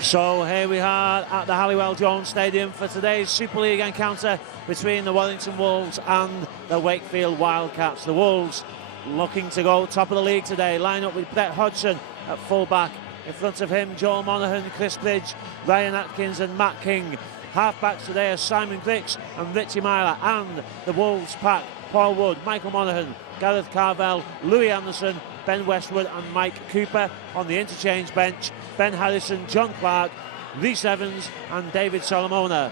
So here we are at the Halliwell Jones Stadium for today's Super League encounter between the Warrington Wolves and the Wakefield Wildcats. The Wolves looking to go top of the league today. Line up with Brett Hodgson at full-back. In front of him, Joel Monaghan, Chris Bridge, Ryan Atkins and Matt King. Half-backs today are Simon Grix and Richie Myler. And the Wolves pack, Paul Wood, Michael Monaghan, Gareth Carvel, Louis Anderson, Ben Westwood and Mike Cooper. On the interchange bench, Ben Harrison, John Clark, Rhys Evans and David Solomona.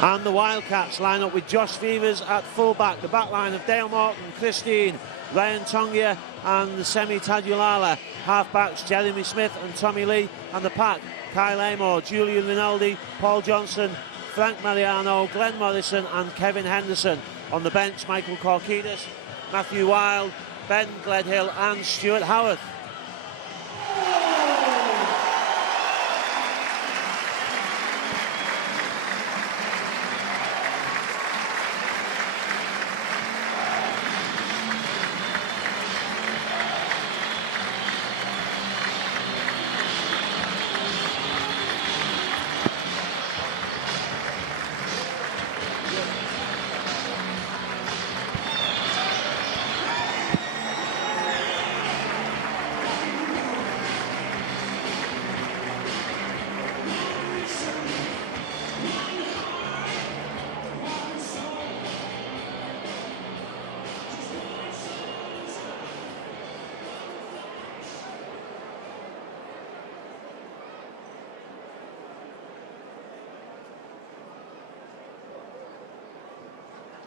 And the Wildcats line up with Josh Fevers at full-back. The back line of Dale Morton, Christine, Ryan Tongia and Semi Tadulala. Half-backs Jeremy Smith and Tommy Lee. And the pack, Kyle Amor, Julian Rinaldi, Paul Johnson, Frank Mariano, Glenn Morrison and Kevin Henderson. On the bench, Michael Korkidis, Matthew Wilde, Ben Gledhill and Stuart Howarth.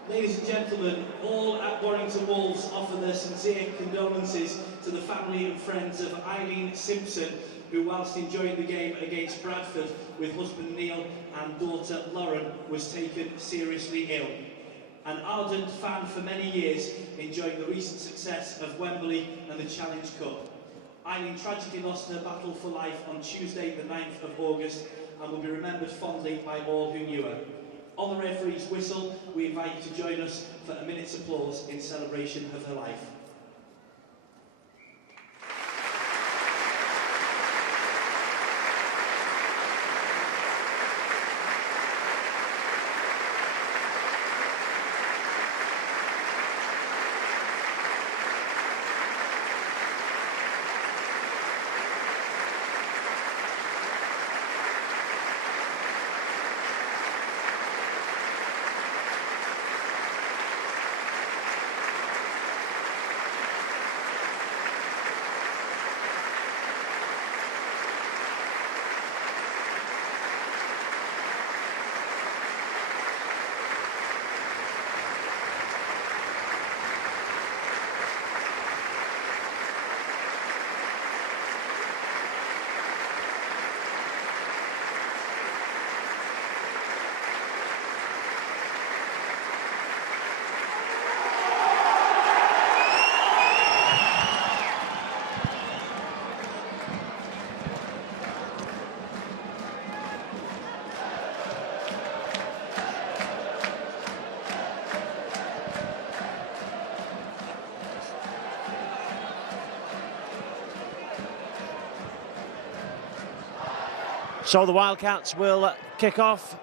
Ladies and gentlemen, all at Warrington Wolves offer their sincere condolences to the family and friends of Eileen Simpson, who, whilst enjoying the game against Bradford with husband Neil and daughter Lauren, was taken seriously ill. An ardent fan for many years, enjoying the recent success of Wembley and the Challenge Cup. Eileen tragically lost her battle for life on Tuesday the 9th of August and will be remembered fondly by all who knew her. On the referee's whistle, we invite you to join us for a minute's applause in celebration of her life. So the Wildcats will kick off.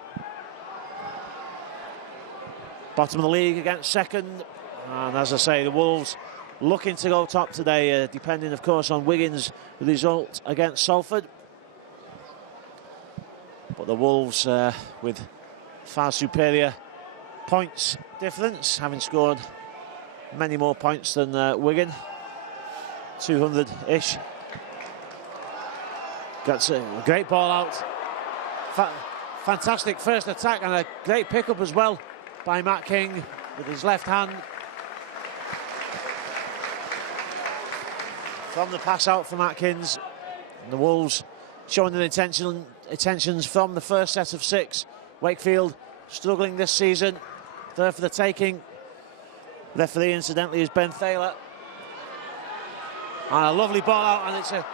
Bottom of the league against second. And as I say, the Wolves looking to go top today, depending, of course, on Wigan's result against Salford. But the Wolves with far superior points difference, having scored many more points than Wigan, 200-ish. Got a great ball out. Fantastic first attack and a great pickup as well by Matt King with his left hand. From the pass out from Atkins. And the Wolves showing their intentions from the first set of 6. Wakefield struggling this season. There for the taking. Referee, incidentally, is Ben Thaler. And a lovely ball out, and it's a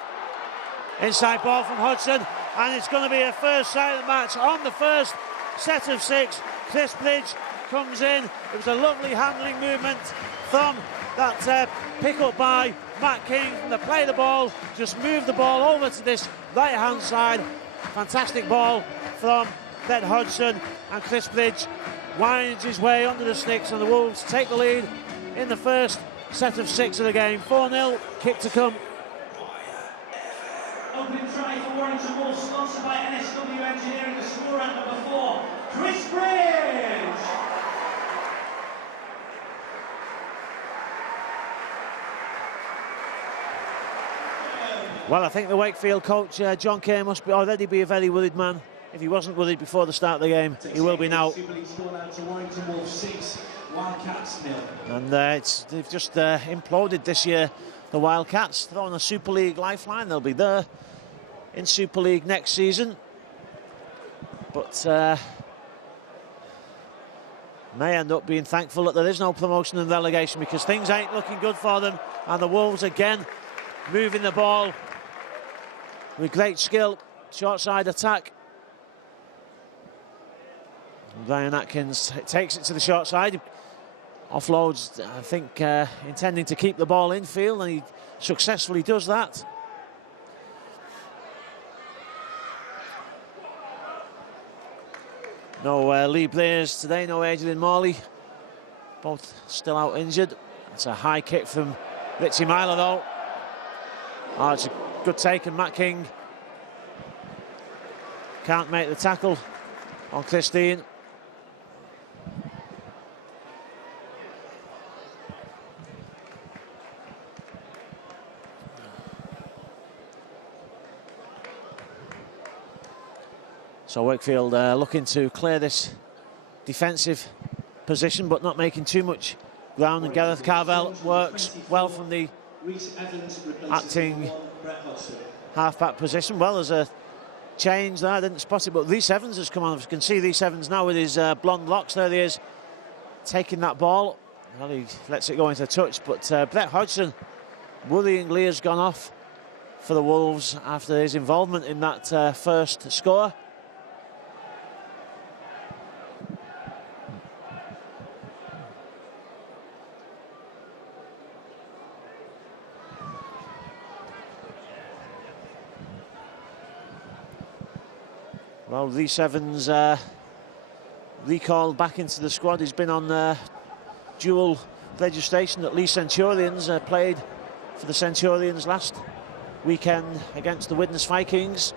inside ball from Hodgson, and it's going to be a first silent match on the first set of 6. Chris Bridge comes in. It was a lovely handling movement from that pick up by Matt King from the play of the ball, just moved the ball over to this right-hand side. Fantastic ball from Ben Hodgson, and Chris Bridge winds his way under the sticks, and the Wolves take the lead in the first set of 6 of the game. 4-0, kick to come. Opening try for Warrington Wolves, sponsored by NSW Engineering, the scorer at number 4, Chris Bridge. Well, I think the Wakefield coach, John Kay, must already be a very worried man. If he wasn't worried before the start of the game, he will be now. And they've just imploded this year, the Wildcats. They're on a Super League lifeline. They'll be there in Super League next season. But may end up being thankful that there is no promotion and relegation, because things ain't looking good for them. And the Wolves again moving the ball with great skill. Short side attack. Brian Atkins takes it to the short side. Offloads, I think, intending to keep the ball in field, and he successfully does that. No Lee Blaze today, no Adrian Morley. Both still out injured. It's a high kick from Richie Myler, though. Oh, it's a good take, and Matt King can't make the tackle on Christine. So Wakefield looking to clear this defensive position, but not making too much ground. And Gareth Carvel works well from the acting half-back position. Well, there's a change there. I didn't spot it, but Rhys Evans has come on. You can see Rhys Evans now with his blonde locks. There he is, taking that ball. Well, he lets it go into touch, but Brett Hodgson worryingly has gone off for the Wolves after his involvement in that first score. Well, Rhys Evans recalled back into the squad. He's been on dual registration at Leigh Centurions, played for the Centurions last weekend against the Widnes Vikings.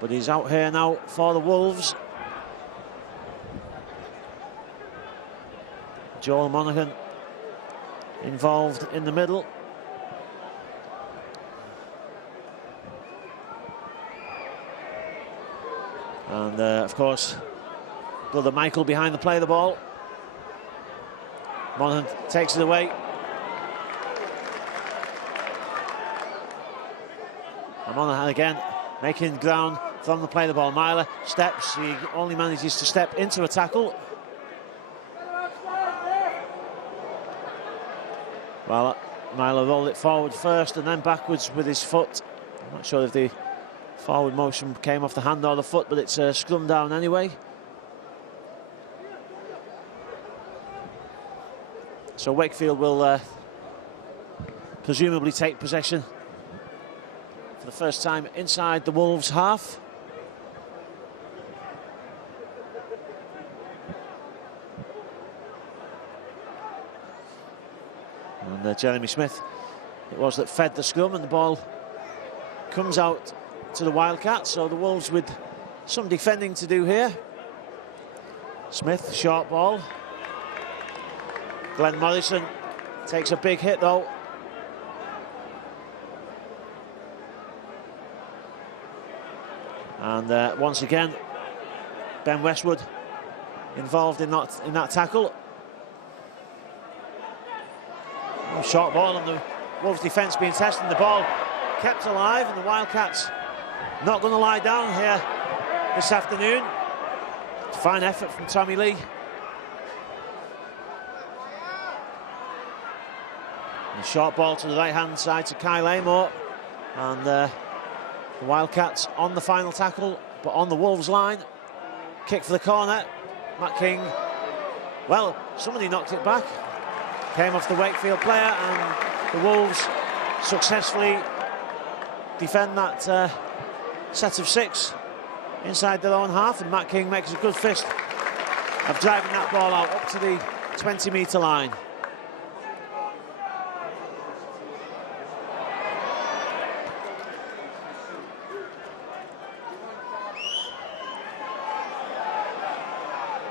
But he's out here now for the Wolves. Joel Monaghan involved in the middle. And, of course, brother Michael behind the play of the ball. Monaghan takes it away. And Monaghan again making ground from the play of the ball. Myler steps. He only manages to step into a tackle. Well, Myler rolled it forward first and then backwards with his foot. I'm not sure if the forward motion came off the hand or the foot, but it's a scrum down anyway. So Wakefield will presumably take possession for the first time inside the Wolves' half. And Jeremy Smith, it was that fed the scrum, and the ball comes out to the Wildcats. So the Wolves with some defending to do here. Smith, short ball. Glenn Morrison takes a big hit though. And once again, Ben Westwood involved in that tackle. Short ball, and the Wolves defence being tested. The ball kept alive, and the Wildcats not going to lie down here this afternoon. Fine effort from Tommy Lee. And a short ball to the right-hand side to Kyle Amor. And the Wildcats on the final tackle, but on the Wolves line. Kick for the corner. Matt King Well, somebody knocked it back. Came off the Wakefield player, and the Wolves successfully defend that set of 6 inside their own half, and Matt King makes a good fist of driving that ball out up to the 20-metre line.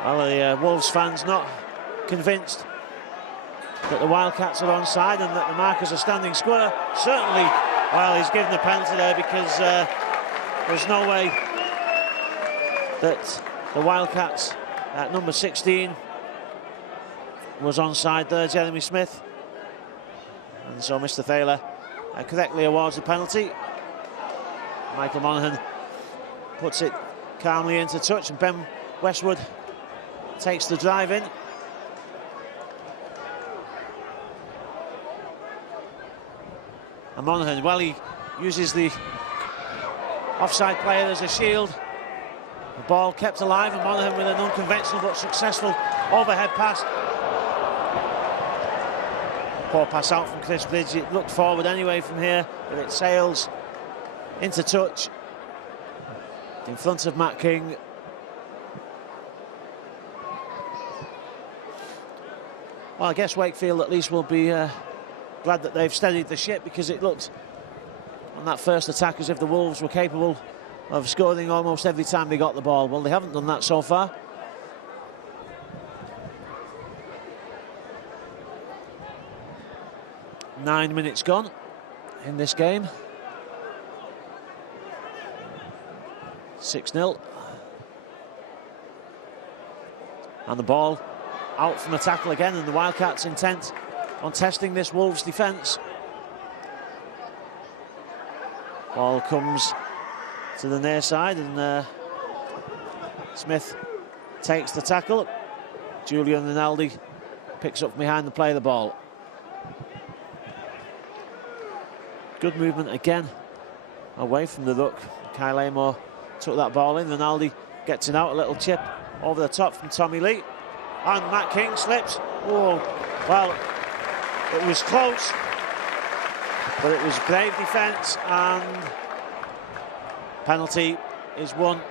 Well, the Wolves fans not convinced that the Wildcats are onside and that the markers are standing square. Certainly, well, he's given the penalty there, because there's no way that the Wildcats at number 16 was onside there, Jeremy Smith. And so Mr. Thaler correctly awards the penalty. Michael Monaghan puts it calmly into touch, and Ben Westwood takes the drive in. And Monaghan, well, he uses the offside player as a shield. The ball kept alive, and Monaghan with an unconventional but successful overhead pass. Poor pass out from Chris Bridge. It looked forward anyway from here, but it sails into touch in front of Matt King. Well, I guess Wakefield at least will be glad that they've steadied the ship, because it looked on that first attack as if the Wolves were capable of scoring almost every time they got the ball. Well, they haven't done that so far. Nine minutes gone in this game. 6-0. And the ball out from the tackle again, and the Wildcats intent on testing this Wolves defence. Ball comes to the near side, and Smith takes the tackle. Julian Rinaldi picks up behind the play of the ball. Good movement again away from the ruck. Kyle Amor took that ball in. Rinaldi gets it out, a little chip over the top from Tommy Lee. And Matt King slips. Oh, well, it was close, but it was brave defence, and penalty is won.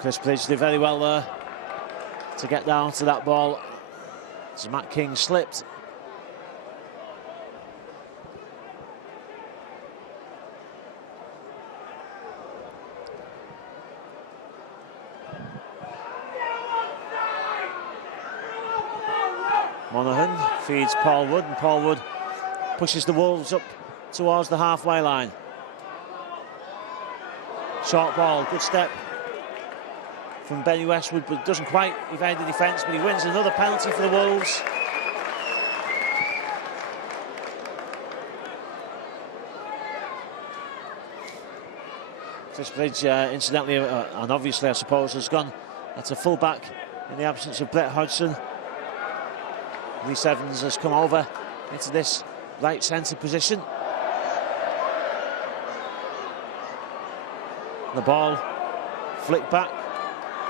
Chris Bridge did very well there to get down to that ball as Matt King slipped. Monaghan feeds Paul Wood, and Paul Wood pushes the Wolves up towards the halfway line. Short ball, good step from Benny Westwood, but doesn't quite evade the defence, but he wins another penalty for the Wolves. Chris Bridge, incidentally, and obviously I suppose, has gone at a full-back in the absence of Brett Hodgson. Rhys Evans has come over into this right centre position. The ball flicked back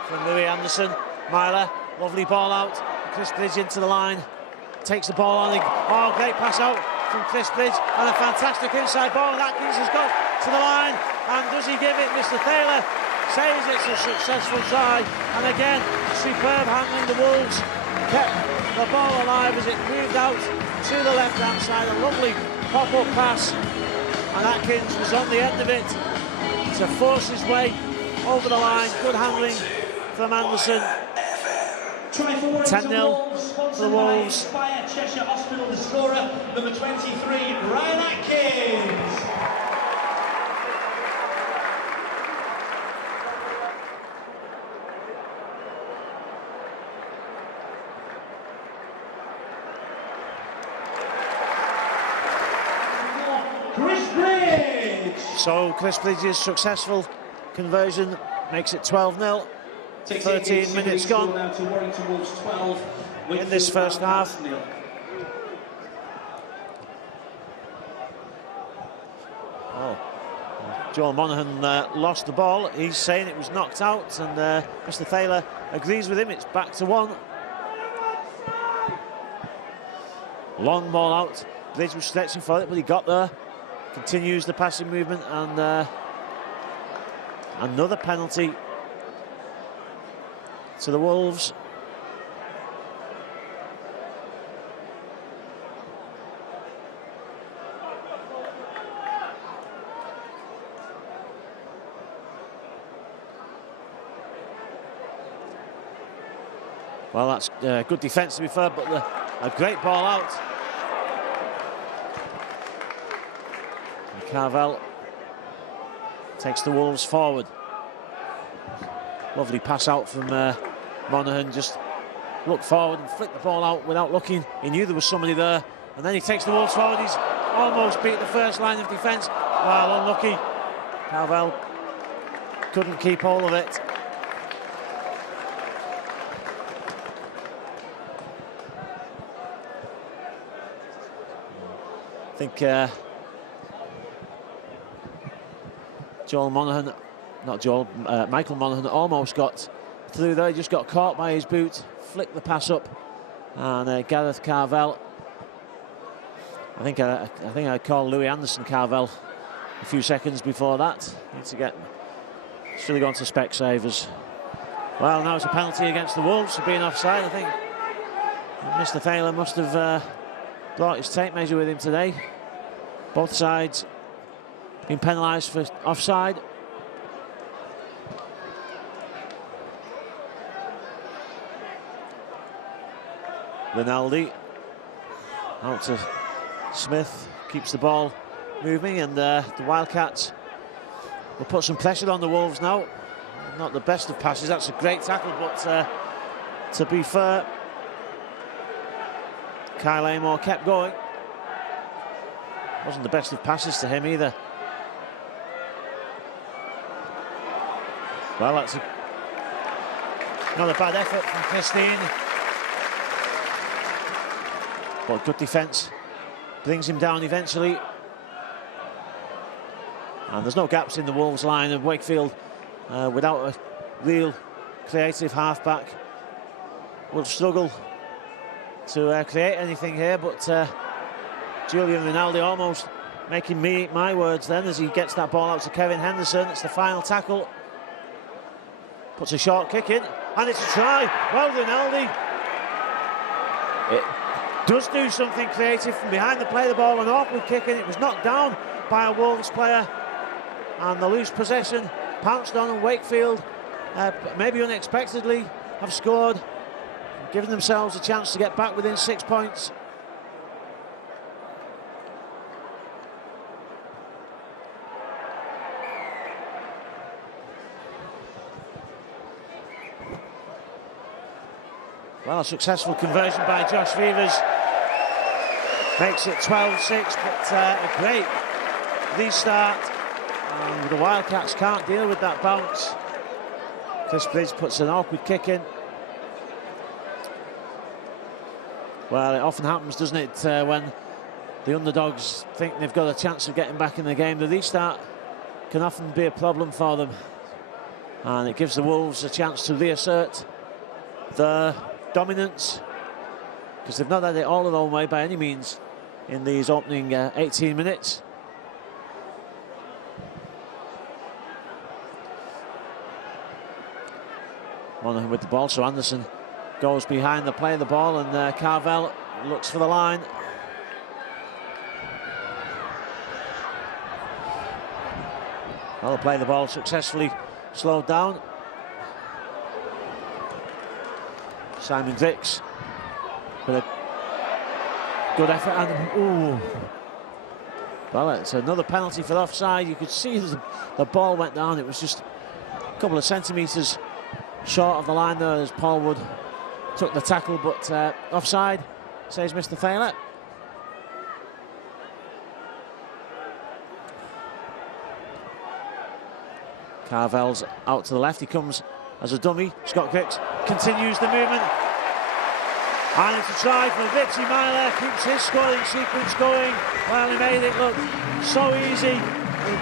from Louis Anderson. Myler, lovely ball out. Chris Bridge into the line, takes the ball on. Oh, great pass out from Chris Bridge, and a fantastic inside ball, and Atkins has got to the line. And does he give it? Mr. Thaler says it's a successful try, and again, superb handling. The Wolves kept the ball alive as it moved out to the left-hand side. A lovely pop-up pass, and Atkins was on the end of it to force his way over the line. Good handling from Anderson. 10-0 for the Wolves. By Cheshire Hospital, the scorer, number 23, Ryan Atkins. So Chris Bridge's successful conversion makes it 12-0. 13 minutes gone in this first half. Oh, Joel Monaghan lost the ball. He's saying it was knocked out, and Mr. Thaler agrees with him. It's back to 1. Long ball out. Bridge was stretching for it, but he got there. Continues the passing movement, and another penalty to the Wolves. Well, that's good defence to be fair, but a great ball out. And Carvel takes the Wolves forward. Lovely pass out from Monaghan, just looked forward and flicked the ball out without looking. He knew there was somebody there, and then he takes the Wolves forward. He's almost beat the first line of defence. Well, unlucky. Carvel couldn't keep hold of it. I think Michael Monaghan almost got through there. He just got caught by his boot, flicked the pass up, and Gareth Carvel. I think I called Louis Anderson Carvel a few seconds before that. It's really gone to Specsavers. Well, now it's a penalty against the Wolves for being offside. I think Mr. Thaler must have brought his tape measure with him today. Both sides been penalised for offside. Rinaldi out to Smith, keeps the ball moving, and the Wildcats will put some pressure on the Wolves now. Not the best of passes. That's a great tackle, but to be fair, Kyle Amor kept going. Wasn't the best of passes to him either. Well, that's not a bad effort from Christine. But good defence. Brings him down eventually. And there's no gaps in the Wolves line, and Wakefield, without a real creative halfback, will struggle to create anything here, but Julian Rinaldi almost making me eat my words then as he gets that ball out to Kevin Henderson. It's the final tackle. Puts a short kick in, and it's a try. Well, Rinaldi, it does do something creative from behind the play. The ball, an awkward kick in. It was knocked down by a Wolves player, and the loose possession pounced on, and Wakefield, maybe unexpectedly, have scored, giving themselves a chance to get back within 6 points. Well, a successful conversion by Josh Vivers makes it 12-6, but a great restart, and the Wildcats can't deal with that bounce. Chris Bridge puts an awkward kick in. Well, it often happens, doesn't it, when the underdogs think they've got a chance of getting back in the game. The restart can often be a problem for them, and it gives the Wolves a chance to reassert their dominance, because they've not had it all their own way by any means in these opening 18 minutes. Monaghan with the ball, so Anderson goes behind the play of the ball, and Carvel looks for the line. Well, the play of the ball successfully slowed down. Simon Dix with a good effort, and ooh. Well, it's another penalty for offside. You could see the ball went down. It was just a couple of centimetres short of the line there as Paul Wood took the tackle, but offside, says Mr. Thaler. Carvel's out to the left. He comes as a dummy. Scott Griggs continues the movement, and it's a try for Richie Myler. Keeps his scoring sequence going. Well, he made it look so easy.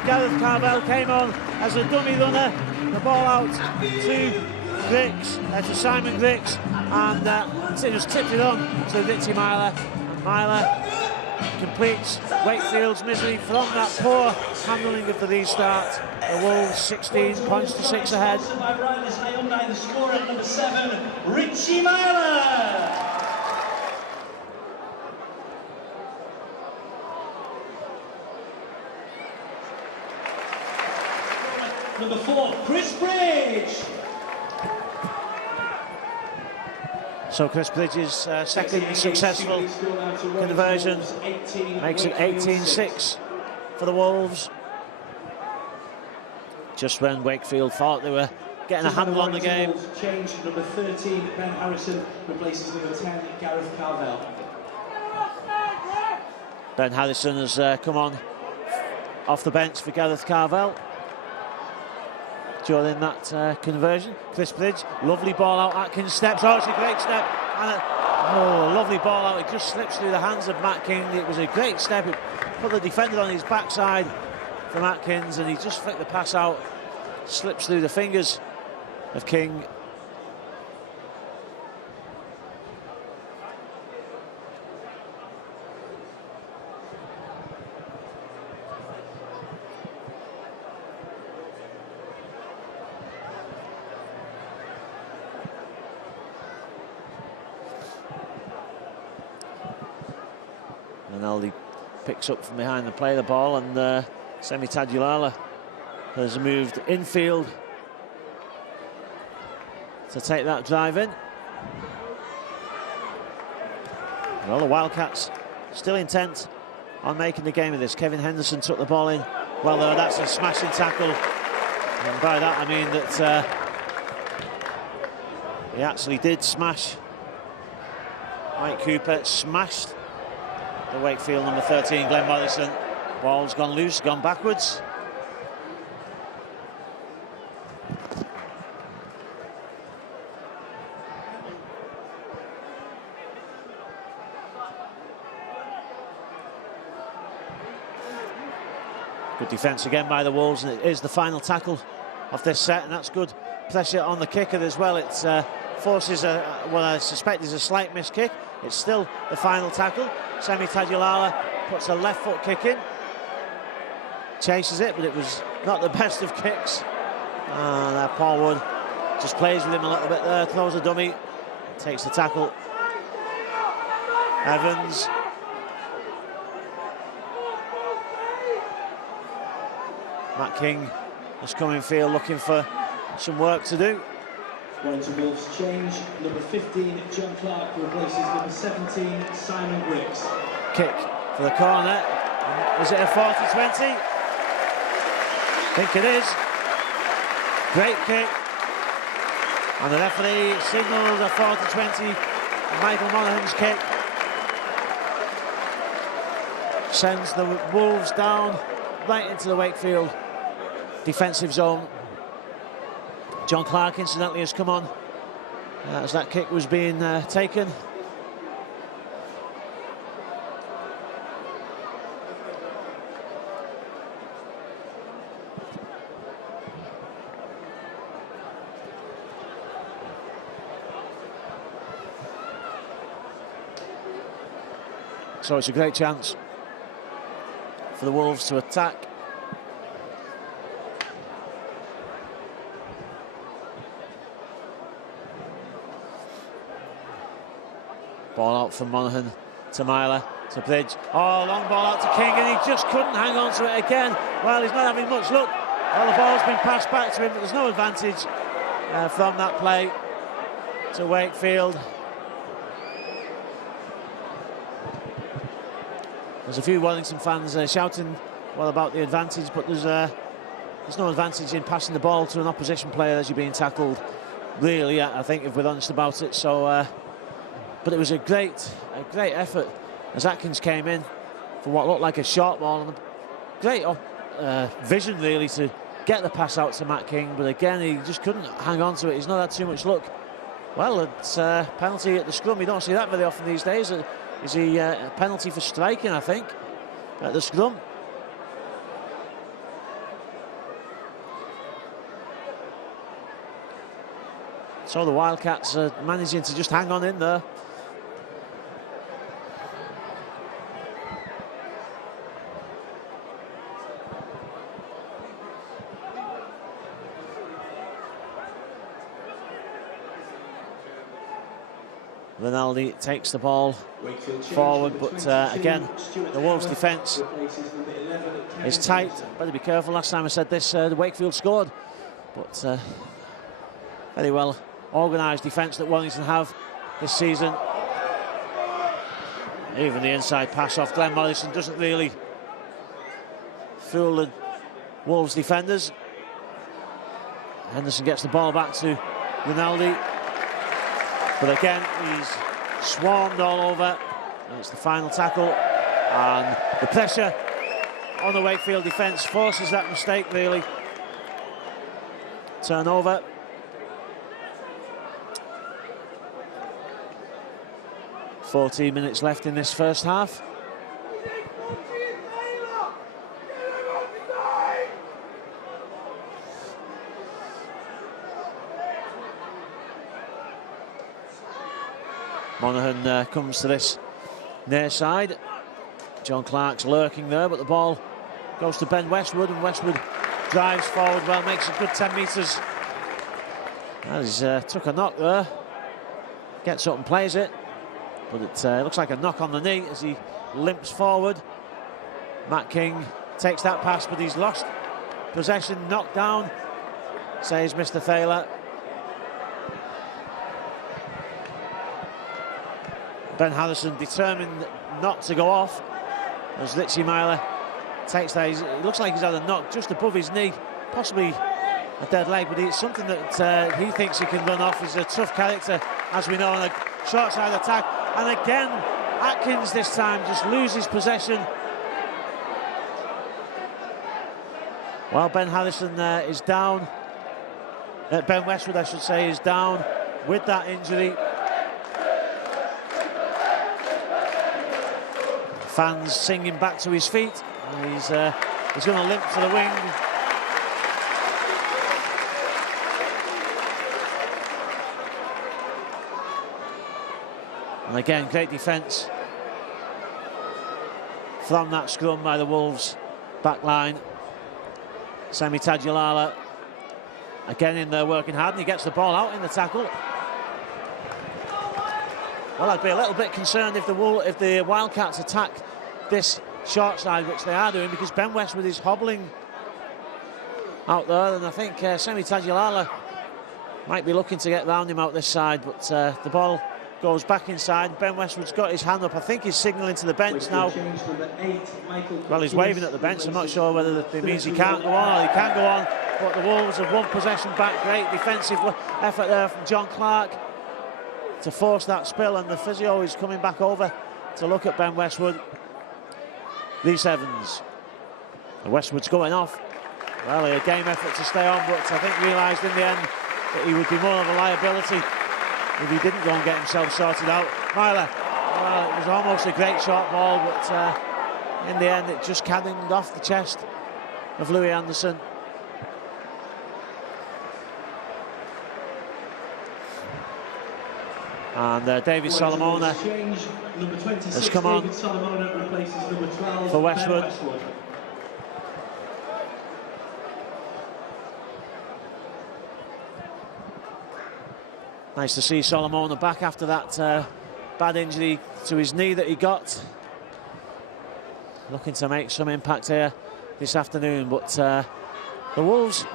Gareth Carvel came on as a dummy runner. The ball out to Griggs, to Simon Griggs, and he just tipped it on to Richie Myler. And Myler completes Wakefield's misery from that poor handling of the restart. The Wolves 16 points to 6 ahead. The scorer at number 7, Richie Myler. Number 4, Chris Bridge. So Chris Bridge's second successful conversion makes it 18-6 for the Wolves. Just when Wakefield thought they were getting a handle on the game. Change, number 13, Ben Harrison, replaces number 10, Gareth Carvel. Ben Harrison has come on off the bench for Gareth Carvel during that conversion. Chris Bridge, lovely ball out. Atkins steps. Oh, it's a great step. And a lovely ball out. It just slips through the hands of Matt King. It was a great step. It put the defender on his backside from Atkins, and he just flicked the pass out. Slips through the fingers of King. Rinaldi picks up from behind the play the ball, and Semi Tadulala has moved infield to take that drive in. Well, the Wildcats still intent on making the game of this. Kevin Henderson took the ball in. Well, that's a smashing tackle. And by that I mean that he actually did smash. Mike Cooper smashed the Wakefield number 13, Glenn Morrison. Ball's gone loose, gone backwards. Good defence again by the Wolves, and it is the final tackle of this set, and that's good pressure on the kicker as well. It forces what I suspect is a slight miss kick. It's still the final tackle. Semi Tadulala puts a left foot kick in, chases it, but it was not the best of kicks. And Paul Wood just plays with him a little bit there, throws a dummy, takes the tackle. Evans. Matt King has come in field looking for some work to do. Warrington Wolves change, number 15, John Clark, replaces number 17, Simon Griggs. Kick for the corner. Is it a 40-20? I think it is. Great kick. And the referee signals a 40-20. Michael Monaghan's kick sends the Wolves down right into the Wakefield defensive zone. John Clark, incidentally, has come on as that kick was being taken. So it's a great chance for the Wolves to attack. Ball out from Monaghan to Myler to Bridge. Oh, long ball out to King, and he just couldn't hang on to it again. Well, he's not having much luck. Well, the ball's been passed back to him, but there's no advantage from that play to Wakefield. There's a few Wellington fans shouting, well, about the advantage, but there's no advantage in passing the ball to an opposition player as you're being tackled, really, I think, if we're honest about it. So, but it was a great effort as Atkins came in for what looked like a short ball, and a great vision, really, to get the pass out to Matt King, but again, he just couldn't hang on to it. He's not had too much luck. Well, it's a penalty at the scrum. You don't see that very often these days. Is he a penalty for striking, I think, at the scrum? So the Wildcats are managing to just hang on in there. Rinaldi takes the ball forward, but again, the Wolves' defence is tight. Better be careful. Last time I said this, the Wakefield scored, but very well organised defence that Warrington have this season. Even the inside pass off Glenn Morrison doesn't really fool the Wolves defenders. Henderson gets the ball back to Rinaldi. But again, he's swarmed all over. And it's the final tackle. And the pressure on the Wakefield defence forces that mistake, really. Turnover. "14 minutes left in this first half. Monaghan comes to this near side. John Clark's lurking there, but the ball goes to Ben Westwood, and Westwood drives forward well, makes a good 10 metres. He's took a knock there. Gets up and plays it, but it looks like a knock on the knee as he limps forward. Matt King takes that pass, but he's lost possession, knocked down, says Mr. Thaler. Ben Harrison determined not to go off as Richie Myler takes that. It looks like he's had a knock just above his knee, possibly a dead leg, but it's something that he thinks he can run off. He's a tough character, as we know, on a short side attack. And again, Atkins this time just loses possession. Well, Ben Harrison is down. Ben Westwood, I should say, is down with that injury. Fans singing back to his feet. He's going to limp to the wing. And again, great defence from that scrum by the Wolves back line. Semi Tadulala again in there working hard, and he gets the ball out in the tackle. Well, I'd be a little bit concerned if the Wildcats attack this short side, which they are doing, because Ben Westwood is hobbling out there, and I think Semi Tadulala might be looking to get round him out this side, but the ball goes back inside. Ben Westwood's got his hand up. I think he's signalling to the bench now. Well, he's waving at the bench. I'm not sure whether that means he can't go on or he can go on, but the Wolves have won possession back. Great defensive effort there from John Clark to force that spill, and the physio is coming back over to look at Ben Westwood. Rhys Evans. And Westwood's going off. Well, a game effort to stay on, but I think realised in the end that he would be more of a liability if he didn't go and get himself sorted out. Myler, well, it was almost a great short ball, but in the end it just cannoned off the chest of Louis Anderson. And David Solomona has come on for Westwood. Nice to see Solomona back after that bad injury to his knee that he got. Looking to make some impact here this afternoon, but the Wolves,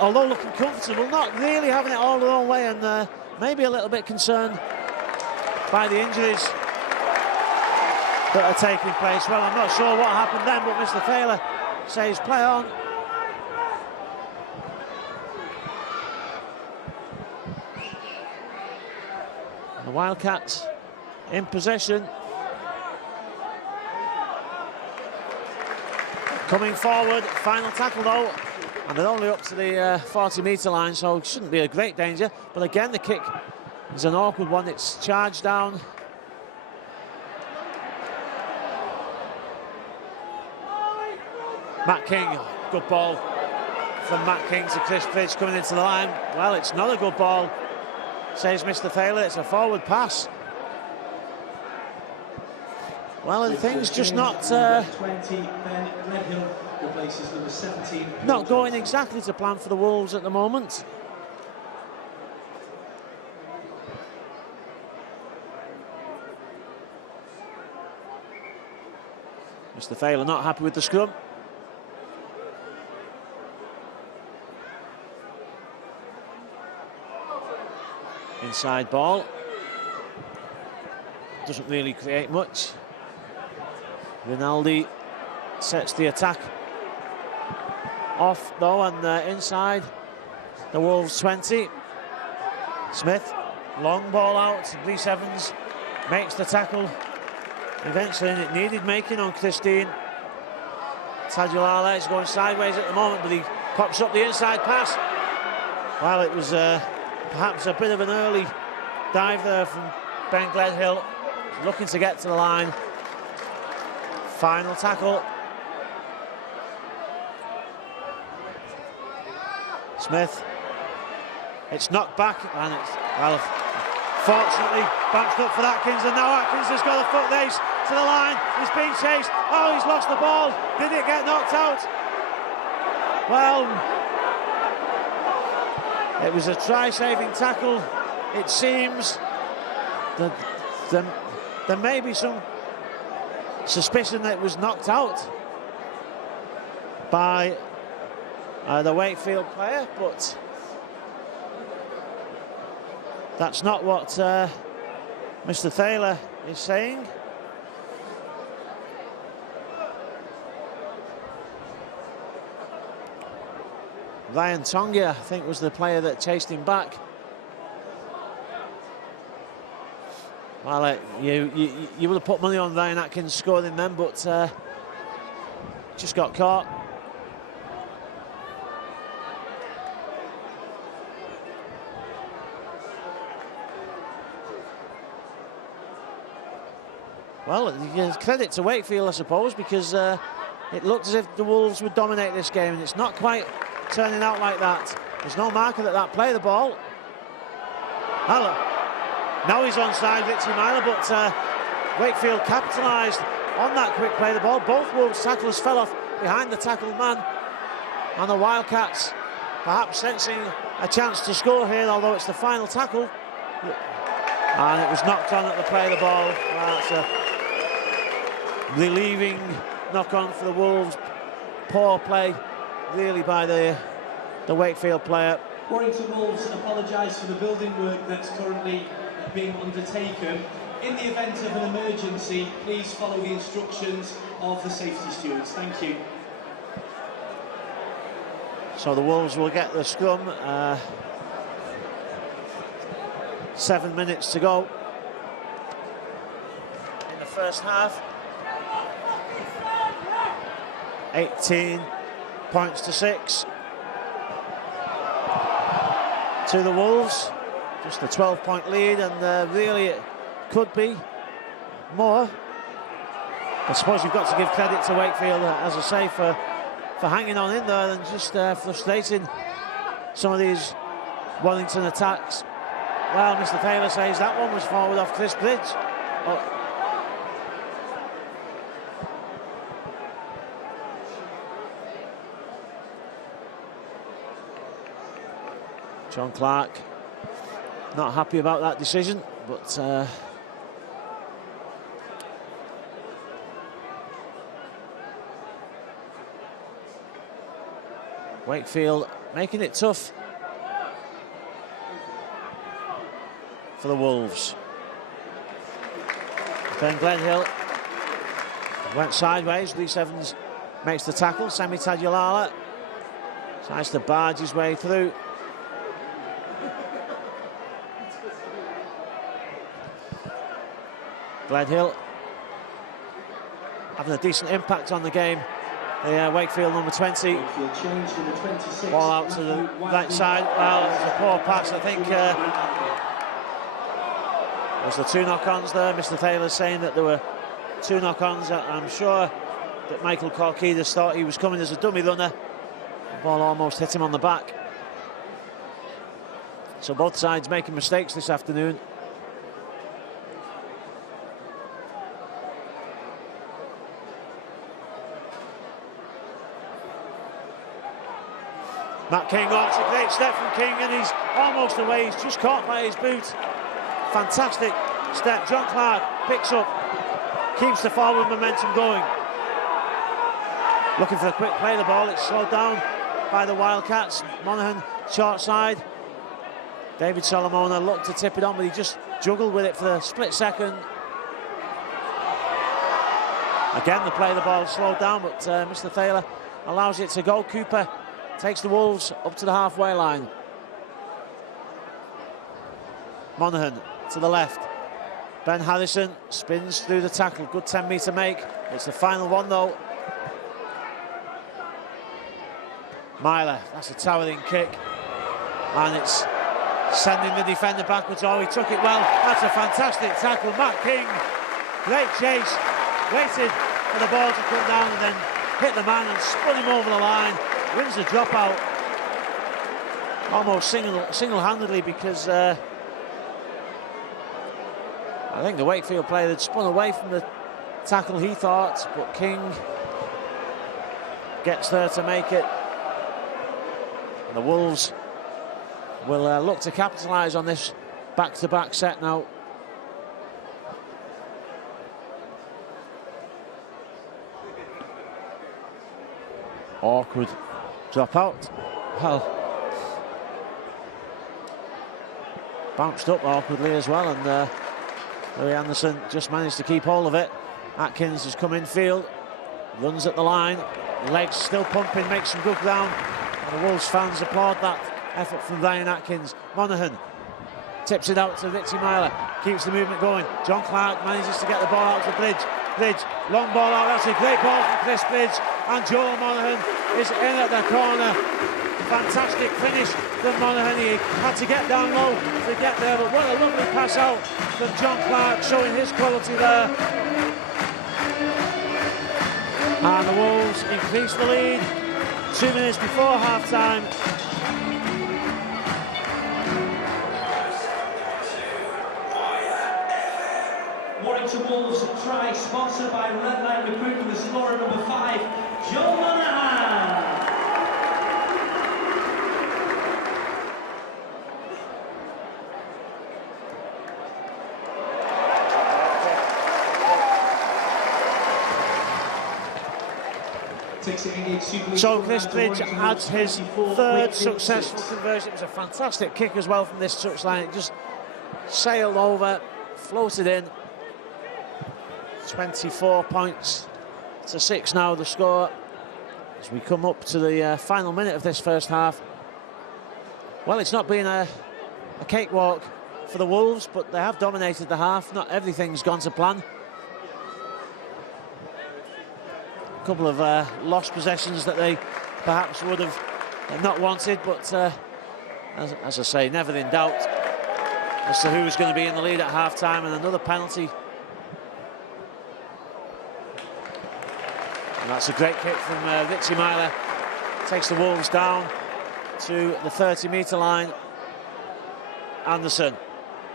although looking comfortable, not really having it all their own way, and maybe a little bit concerned by the injuries that are taking place. Well, I'm not sure what happened then, but Mr. Thaler says play on. And the Wildcats in possession. Coming forward, final tackle though, and they're only up to the 40-metre line, so it shouldn't be a great danger. But again, the kick is an awkward one. It's charged down. Matt King, good ball from Matt King to Chris Bridge coming into the line. Well, it's not a good ball says Mr. Thaler. It's a forward pass. Well, and things just not not going exactly to plan for the Wolves at the moment. Mr. Thaler not happy with the scrum. Inside ball. Doesn't really create much. Rinaldi sets the attack off though, and inside the Wolves 20. Smith, long ball out. Reece Evans makes the tackle. Eventually, and it needed making on Christine. Tadulala is going sideways at the moment, but he pops up the inside pass. Well, it was perhaps a bit of an early dive there from Ben Gledhill, looking to get to the line. Final tackle. Smith. It's knocked back, and it's, well, fortunately bounced up for Atkins, and now Atkins has got a foot race to the line. He's been chased. Oh, he's lost the ball. Did it get knocked out? Well, it was a try-saving tackle. It seems that there may be some suspicion that it was knocked out by the Wakefield player, but that's not what Mr. Thaler is saying. Ryan Tonga, I think, was the player that chased him back. Well, you would have put money on Ryan Atkins scoring them, but just got caught. Well, credit to Wakefield, I suppose, because it looked as if the Wolves would dominate this game, and it's not quite turning out like that. There's no marker that play the ball. Hello. Now he's onside, Richie Myler, but Wakefield capitalised on that quick play the ball. Both Wolves tacklers fell off behind the tackled man, and the Wildcats perhaps sensing a chance to score here, although it's the final tackle. And it was knocked on at the play of the ball. Well, that's a relieving knock-on for the Wolves. Poor play, really, by the Wakefield player. Warrington Wolves apologise for the building work that's currently being undertaken. In the event of an emergency, please follow the instructions of the safety stewards. Thank you. So the Wolves will get the scrum. 7 minutes to go in the first half. 18 points to 6 to the Wolves. Just a 12-point lead, and really it could be more. I suppose you've got to give credit to Wakefield, as I say, for hanging on in there and just frustrating some of these Warrington attacks. Well, Mr. Thaler says that one was forward off Chris Bridge. Oh. John Clark not happy about that decision, but Wakefield making it tough for the Wolves. Ben Glenhill went sideways. Reece Evans makes the tackle. Semi Tadulala tries to barge his way through. Gledhill having a decent impact on the game. The Wakefield number 20. Ball out to the right side. Well, it was a poor pass. I think there's the two knock-ons there. Mr. Thaler's saying that there were two knock-ons. I'm sure that Michael Korkidas thought he was coming as a dummy runner. The ball almost hit him on the back. So both sides making mistakes this afternoon. Matt King, oh, it's a great step from King, and he's almost away. He's just caught by his boot. Fantastic step. John Clark picks up, keeps the forward momentum going. Looking for a quick play, the ball. It's slowed down by the Wildcats. Monaghan, short side. David Solomona looked to tip it on, but he just juggled with it for a split second. Again, the play of the ball slowed down, but Mr. Thaler allows it to go. Cooper takes the Wolves up to the halfway line. Monaghan to the left. Ben Harrison spins through the tackle. Good 10-metre make. It's the final one, though. Myler, that's a towering kick. And it's sending the defender backwards. Oh, he took it well. That's a fantastic tackle. Matt King, great chase. Waited for the ball to come down and then hit the man and spun him over the line. Wins the dropout almost single-handedly, because I think the Wakefield player had spun away from the tackle, he thought, but King gets there to make it. And the Wolves will look to capitalise on this back-to-back set now. Awkward drop out. Well, bounced up awkwardly as well, and Louis Anderson just managed to keep hold of it. Atkins has come in field, runs at the line, legs still pumping, makes some good ground. And the Wolves fans applaud that effort from Ryan Atkins. Monaghan tips it out to Richie Myler, keeps the movement going. John Clark manages to get the ball out to Bridge, long ball out. That's a great ball from Chris Bridge, and Joel Monaghan is in at the corner. Fantastic finish from Monaghan. He had to get down low to get there, but what a lovely pass out from John Clark, showing his quality there. And the Wolves increase the lead 2 minutes before half-time. Warrington Wolves try, sponsored by Redline Recruitment, the scorer number 5, Joe Monaghan. So Chris Bridge adds his third successful conversion. It was a fantastic kick as well from this touchline. It just sailed over, floated in. 24 points to 6 now, the score, as we come up to the final minute of this first half. Well, it's not been a cakewalk for the Wolves, but they have dominated the half. Not everything's gone to plan. A couple of lost possessions that they perhaps would have not wanted, but as I say, never in doubt as to who was going to be in the lead at half-time. And another penalty. And that's a great kick from Richie Myler. Takes the Wolves down to the 30-metre line. Anderson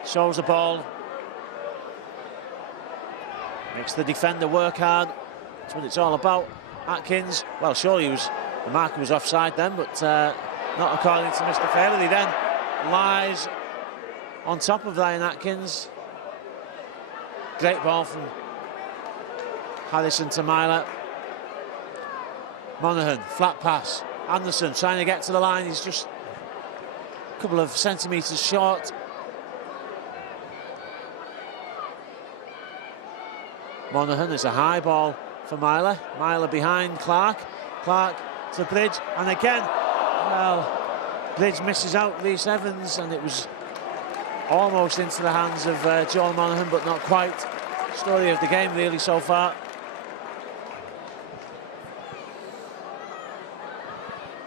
shows the ball. Makes the defender work hard. That's what it's all about. Atkins, well, surely the marker was offside then, but not according to Mr. Fairley. He then lies on top of Ryan Atkins. Great ball from Harrison to Myler. Monaghan, flat pass. Anderson trying to get to the line. He's just a couple of centimetres short. Monaghan is a high ball for Myler. Myler behind Clark. Clark to Bridge, and again, well, Bridge misses out Reece Evans, and it was almost into the hands of Joel Monaghan, but not quite. Story of the game really so far.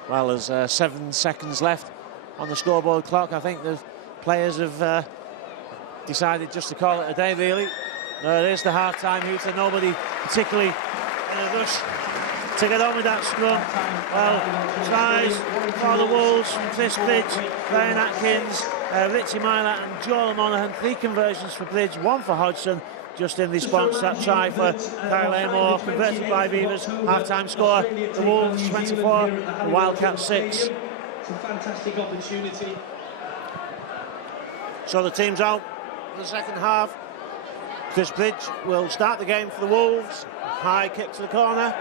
Well, there's 7 seconds left on the scoreboard clock. I think the players have decided just to call it a day, really. There's the half-time hooter. Nobody particularly in a rush to get on with that scrum. Well, tries for the Wolves from Chris Bridge, Ryan Atkins, Richie Myler and Joel Monaghan, 3 conversions for Bridge, 1 for Hodgson, just in response to that try for Kyle Amor, converted by Beavers. Half-time score, the Wolves 24, the Wildcats 6. It's a fantastic opportunity. So the team's out for the second half. Chris Bridge will start the game for the Wolves. High kick to the corner.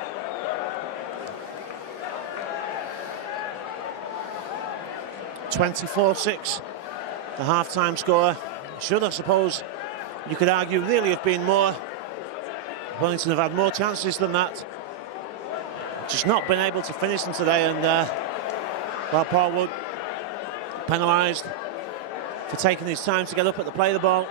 (24-6), the half-time score. Should, I suppose, you could argue, really have been more. Wellington have had more chances than that. Just not been able to finish them today, and well, Paul Wood penalised for taking his time to get up at the play of the ball.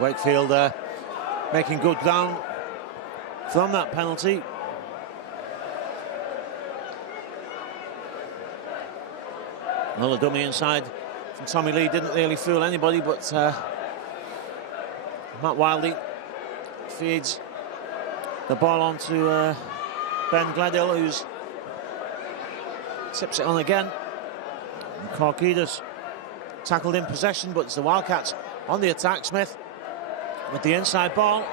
Wakefield making good ground from that penalty. Another dummy inside from Tommy Lee, didn't really fool anybody, but Matt Wildey feeds the ball on to Ben Gledhill, who's tips it on again. And Corkidas tackled in possession, but it's the Wildcats on the attack. Smith with the inside ball.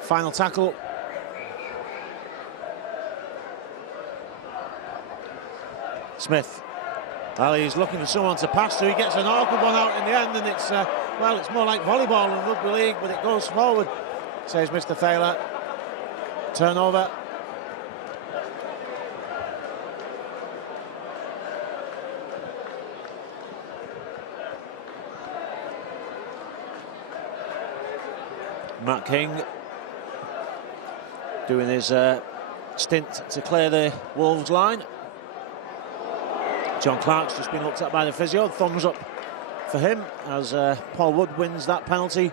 Final tackle. Smith. Well, he's looking for someone to pass to. He gets an awkward one out in the end, and it's, well, it's more like volleyball and rugby league, but it goes forward, says Mr. Thaler. Turnover. Matt King doing his stint to clear the Wolves line. John Clark's just been looked at by the physio. Thumbs up for him as Paul Wood wins that penalty.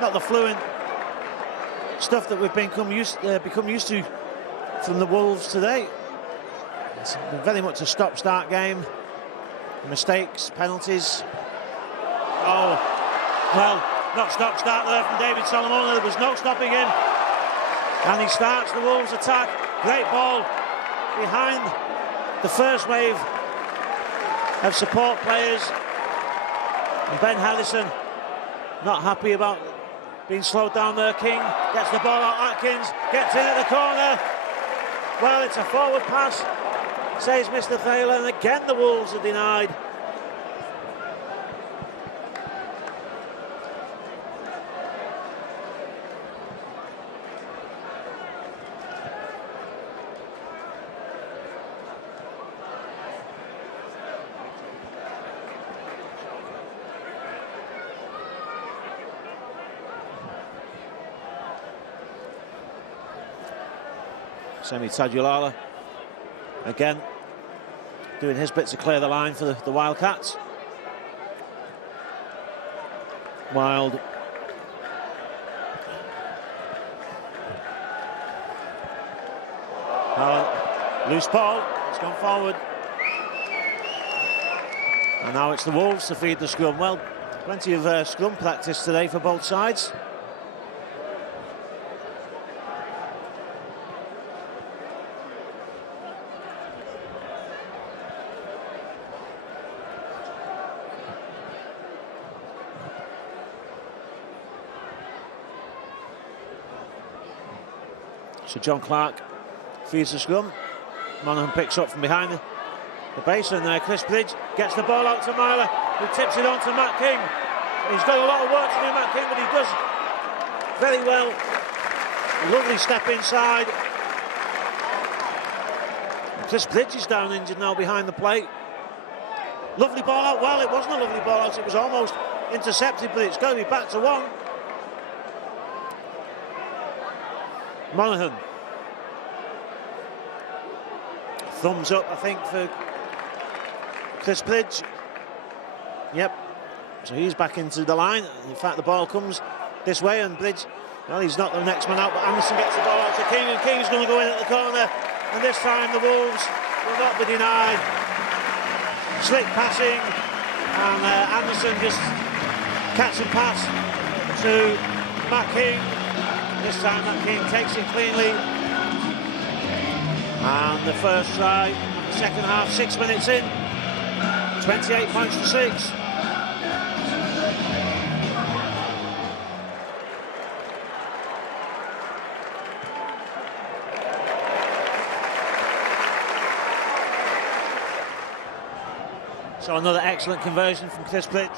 Not the fluent stuff that we've become used to from the Wolves today. It's been very much a stop-start game. Mistakes, penalties. Oh, well, not stop-start there from David Solomon. There was no stopping him. And he starts the Wolves attack. Great ball behind the first wave of support players. And Ben Harrison not happy about being slowed down there. King gets the ball out. Atkins gets in at the corner. Well, it's a forward pass, says Mr. Thaler, and again the Wolves are denied. Semi Tadulala again doing his bit to clear the line for the Wildcats. Wild loose ball, it's gone forward, and now it's the Wolves to feed the scrum. Well, plenty of scrum practice today for both sides. So John Clark feeds the scrum. Monaghan picks up from behind the baseline there. Chris Bridge gets the ball out to Myler, who tips it on to Matt King. He's got a lot of work to do, Matt King, but he does very well. Lovely step inside. Chris Bridge is down injured now behind the plate. Lovely ball out. Well, it wasn't a lovely ball out. It was almost intercepted, but it's going to be back to one. Monaghan. Thumbs up, I think, for Chris Bridge. Yep. So he's back into the line. In fact, the ball comes this way, and Bridge, well, he's not the next man out, but Anderson gets the ball out to King, and King's going to go in at the corner. And this time the Wolves will not be denied. Slick passing, and Anderson just catch and pass to Matt King. This time Matt King takes it cleanly. And the first try, the second half, 6 minutes in, 28 points to 6. So another excellent conversion from Chris Bridge.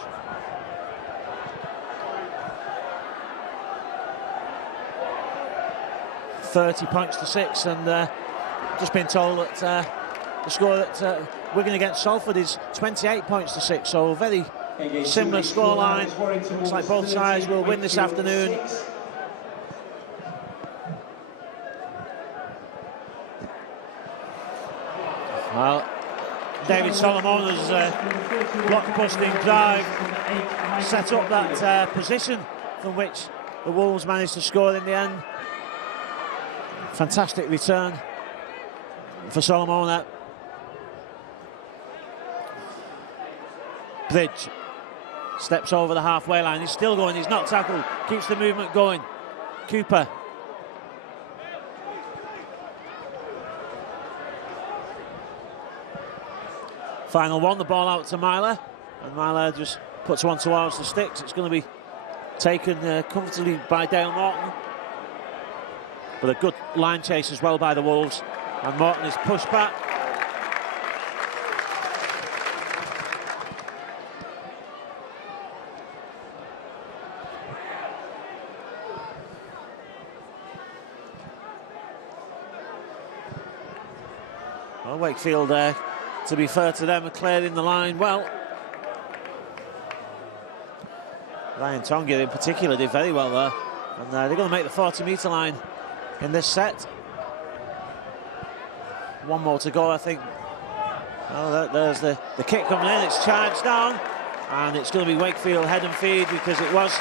£30 points to 6, and just been told that the score that Wigan against Salford is 28 points to 6, so a very similar scoreline. Looks like both sides will win this afternoon. Well, David Solomona's block-busting drive set up that position from which the Wolves managed to score in the end. Fantastic return for Solomona. Bridge steps over the halfway line. He's still going. He's not tackled. Keeps the movement going. Cooper. Final one, the ball out to Myler, and Myler just puts one towards the sticks. It's going to be taken comfortably by Dale Morton, but a good line chase as well by the Wolves, and Morton is pushed back. Well, Wakefield there, to be fair to them, are clearing the line well. Ryan Tonga in particular did very well there, and they're going to make the 40-metre line in this set. One more to go, I think. Well, there's the kick coming in. It's charged down, and it's going to be Wakefield head and feed, because it was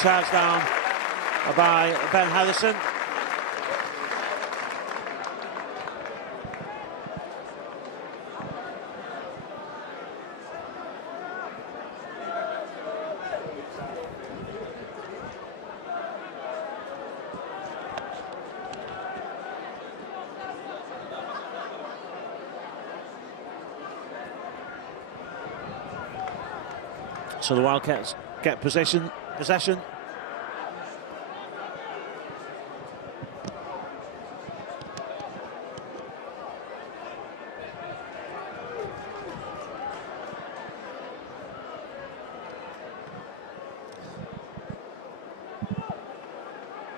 charged down by Ben Harrison. So the Wildcats get possession.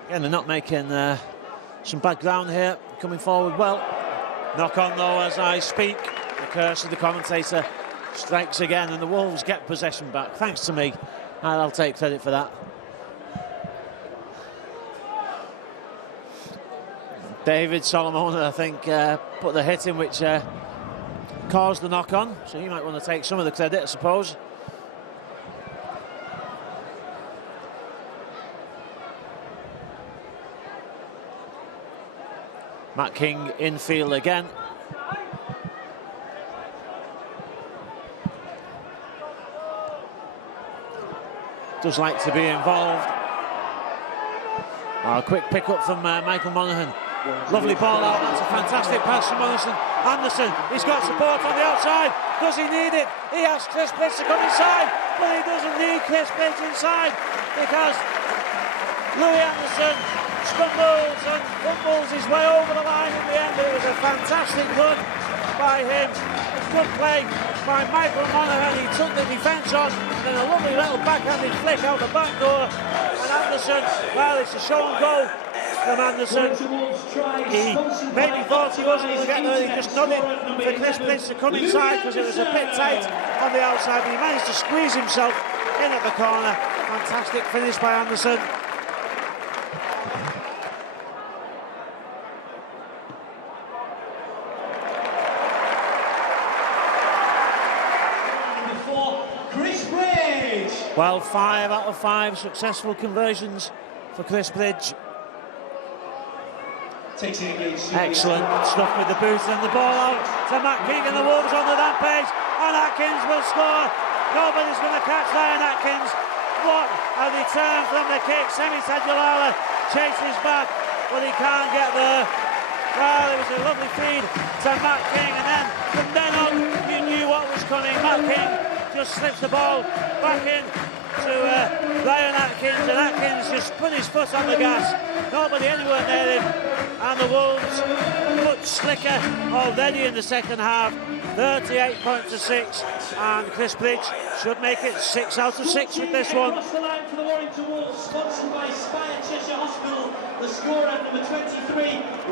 Again, they're not making some bad ground here, coming forward well. Knock on though as I speak. The curse of the commentator strikes again, and the Wolves get possession back, thanks to me, and I'll take credit for that. David Solomona, I think, put the hit in which caused the knock-on, so he might want to take some of the credit, I suppose. Matt King infield again. Does like to be involved. A quick pick-up from Michael Monaghan. Lovely ball out. That's a fantastic pass from Anderson. He's got support on the outside. Does he need it? He asks Chris Bridge to come inside, but he doesn't need Chris Bridge inside, because Louis Anderson stumbles and fumbles his way over the line in the end. It was a fantastic run by him. Good play by Michael Monaghan. He took the defence on, and then a lovely little backhanded flick out the back door. And Anderson, well, it's a show and go from Anderson. He maybe thought he wasn't going to get there. He just nodded for Chris Bridge to come inside, because it was a bit tight on the outside, but he managed to squeeze himself in at the corner. Fantastic finish by Anderson. Well, 5 out of 5 successful conversions for Chris Bridge. Excellent stuff with the boot and the ball out to Matt King, and the Wolves on the rampage, and Atkins will score. Nobody's going to catch Ryan Atkins. What a return from the kick. Semi Tajulala chases back, but he can't get there. Well, it was a lovely feed to Matt King, and then from then on you knew what was coming. Matt King just slips the ball back in to Ryan Atkins, and Atkins just put his foot on the gas. Nobody anywhere near him, and the Wolves much slicker already in the second half. 38 points to 6, and Chris Bridge should make it 6 out of 6 with this one. Across the line for the Warrington Wolves, sponsored by Spire Cheshire Hospital. The scorer at number 23,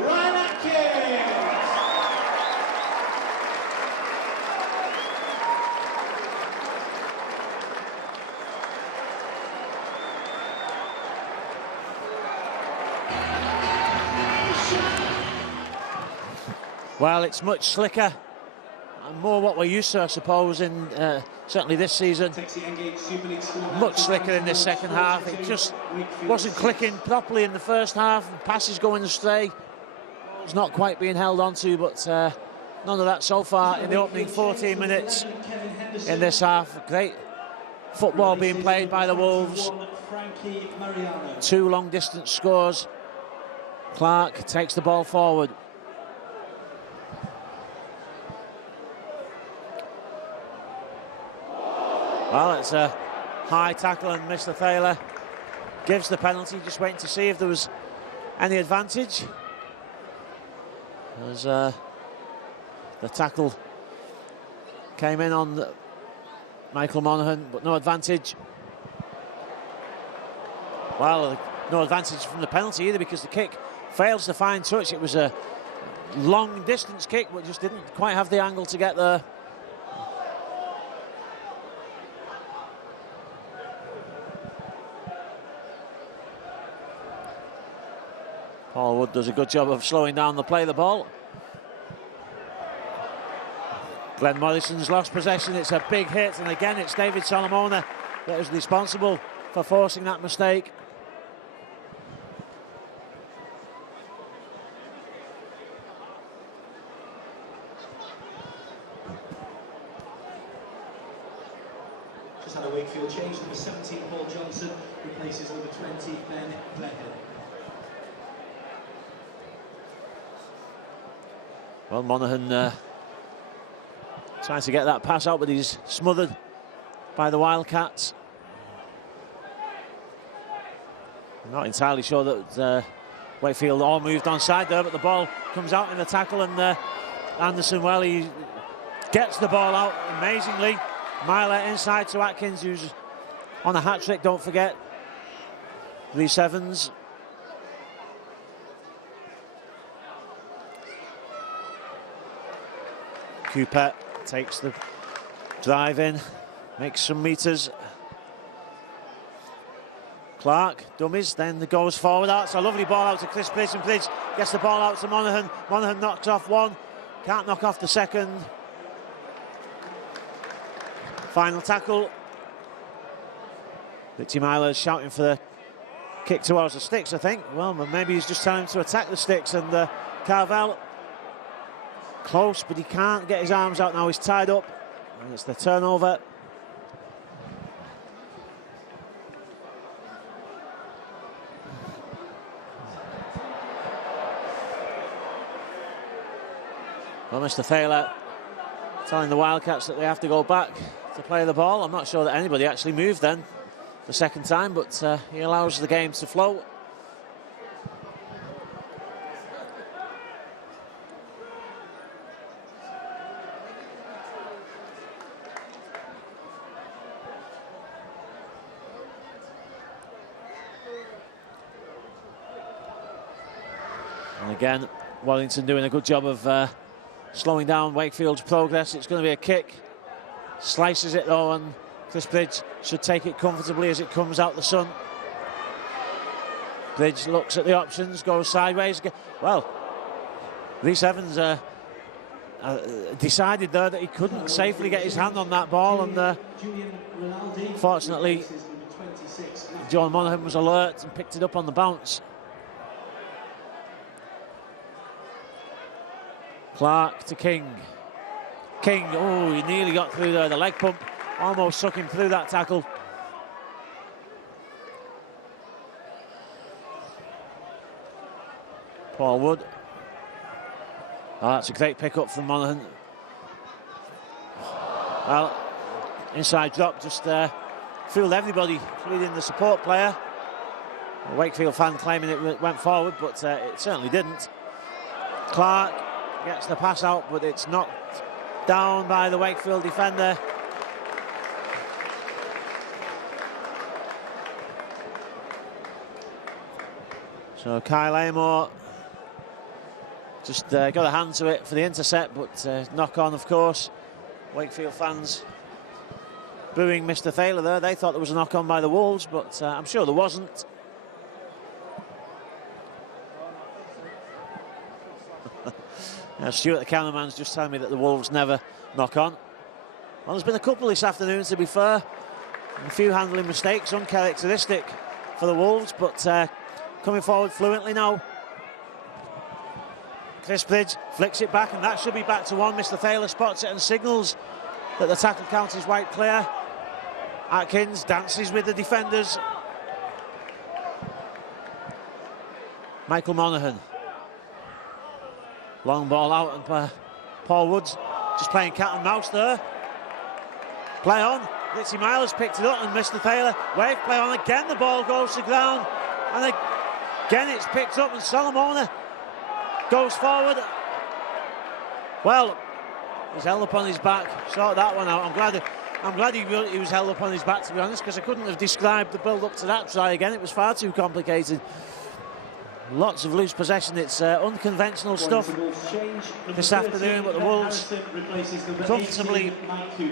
Ryan Atkins. Well, it's much slicker and more what we're used to, I suppose, in certainly this season. Much slicker in this second half. It just wasn't clicking properly in the first half. Passes going astray. It's not quite being held onto, but none of that so far in the opening 14 minutes in this half. Great football being played by the Wolves. 2 long-distance scores. Clark takes the ball forward. Well, it's a high tackle, and Mr. Thaler gives the penalty, just waiting to see if there was any advantage. As the tackle came in on Michael Monaghan, but no advantage. Well, no advantage from the penalty either, because the kick fails to find touch. It was a long distance kick, but just didn't quite have the angle to get there. Paul Wood does a good job of slowing down the play of the ball. Glenn Morrison's lost possession. It's a big hit, and again it's David Solomona that is responsible for forcing that mistake. Just had a Wakefield change. Number 17, Paul Johnson, replaces number 20, Ben Becker. Well, Monaghan trying to get that pass out, but he's smothered by the Wildcats. I'm not entirely sure that Wakefield all moved onside there, but the ball comes out in the tackle, and Anderson, well, he gets the ball out amazingly. Myler inside to Atkins, who's on a hat-trick, don't forget. Reece Evans. Cooper takes the drive in, makes some meters. Clark dummies, then goes forward. That's a lovely ball out to Chris Bridge, and Bridge gets the ball out to Monaghan. Monaghan knocks off one, can't knock off the second. Final tackle. Richie Myler shouting for the kick towards the sticks, I think. Well, maybe he's just telling him to attack the sticks, and Carvel close, but he can't get his arms out now. He's tied up, and it's the turnover. Well, Mr. Thaler telling the Wildcats that they have to go back to play the ball. I'm not sure that anybody actually moved then the second time, but he allows the game to flow. And again, Warrington doing a good job of slowing down Wakefield's progress. It's going to be a kick. Slices it though, and Chris Bridge should take it comfortably as it comes out the sun. Bridge looks at the options, goes sideways. Well, Reece Evans decided there that he couldn't safely get his hand on that ball, and fortunately John Monaghan was alert and picked it up on the bounce. Clark to King. King, oh, he nearly got through there. The leg pump almost sucked him through that tackle. Paul Wood. Oh, that's a great pick-up from Monaghan. Well, inside drop, just fooled everybody, including the support player. A Wakefield fan claiming it went forward, but it certainly didn't. Clark gets the pass out, but it's knocked down by the Wakefield defender. So Kyle Amor just got a hand to it for the intercept, but knock on, of course. Wakefield fans booing Mr. Thaler there. They thought there was a knock on by the Wolves, but I'm sure there wasn't. Stuart, the cameraman's just telling me that the Wolves never knock on. Well, there's been a couple this afternoon, to be fair. A few handling mistakes, uncharacteristic for the Wolves, but coming forward fluently now. Chris Bridge flicks it back, and that should be back to one. Mr. Thaler spots it and signals that the tackle count is wide clear. Atkins dances with the defenders. Michael Monaghan. Long ball out, and Paul Woods just playing cat and mouse there. Play on. Ritchie Myers picked it up, and Mr. Thaler wave play on again. The ball goes to ground, and again it's picked up, and Solomona goes forward. Well, he's held up on his back. Sort that one out. I'm glad he was held up on his back, to be honest, because I couldn't have described the build up to that try again. It was far too complicated. Lots of loose possession. It's unconventional stuff this afternoon, but the Wolves comfortably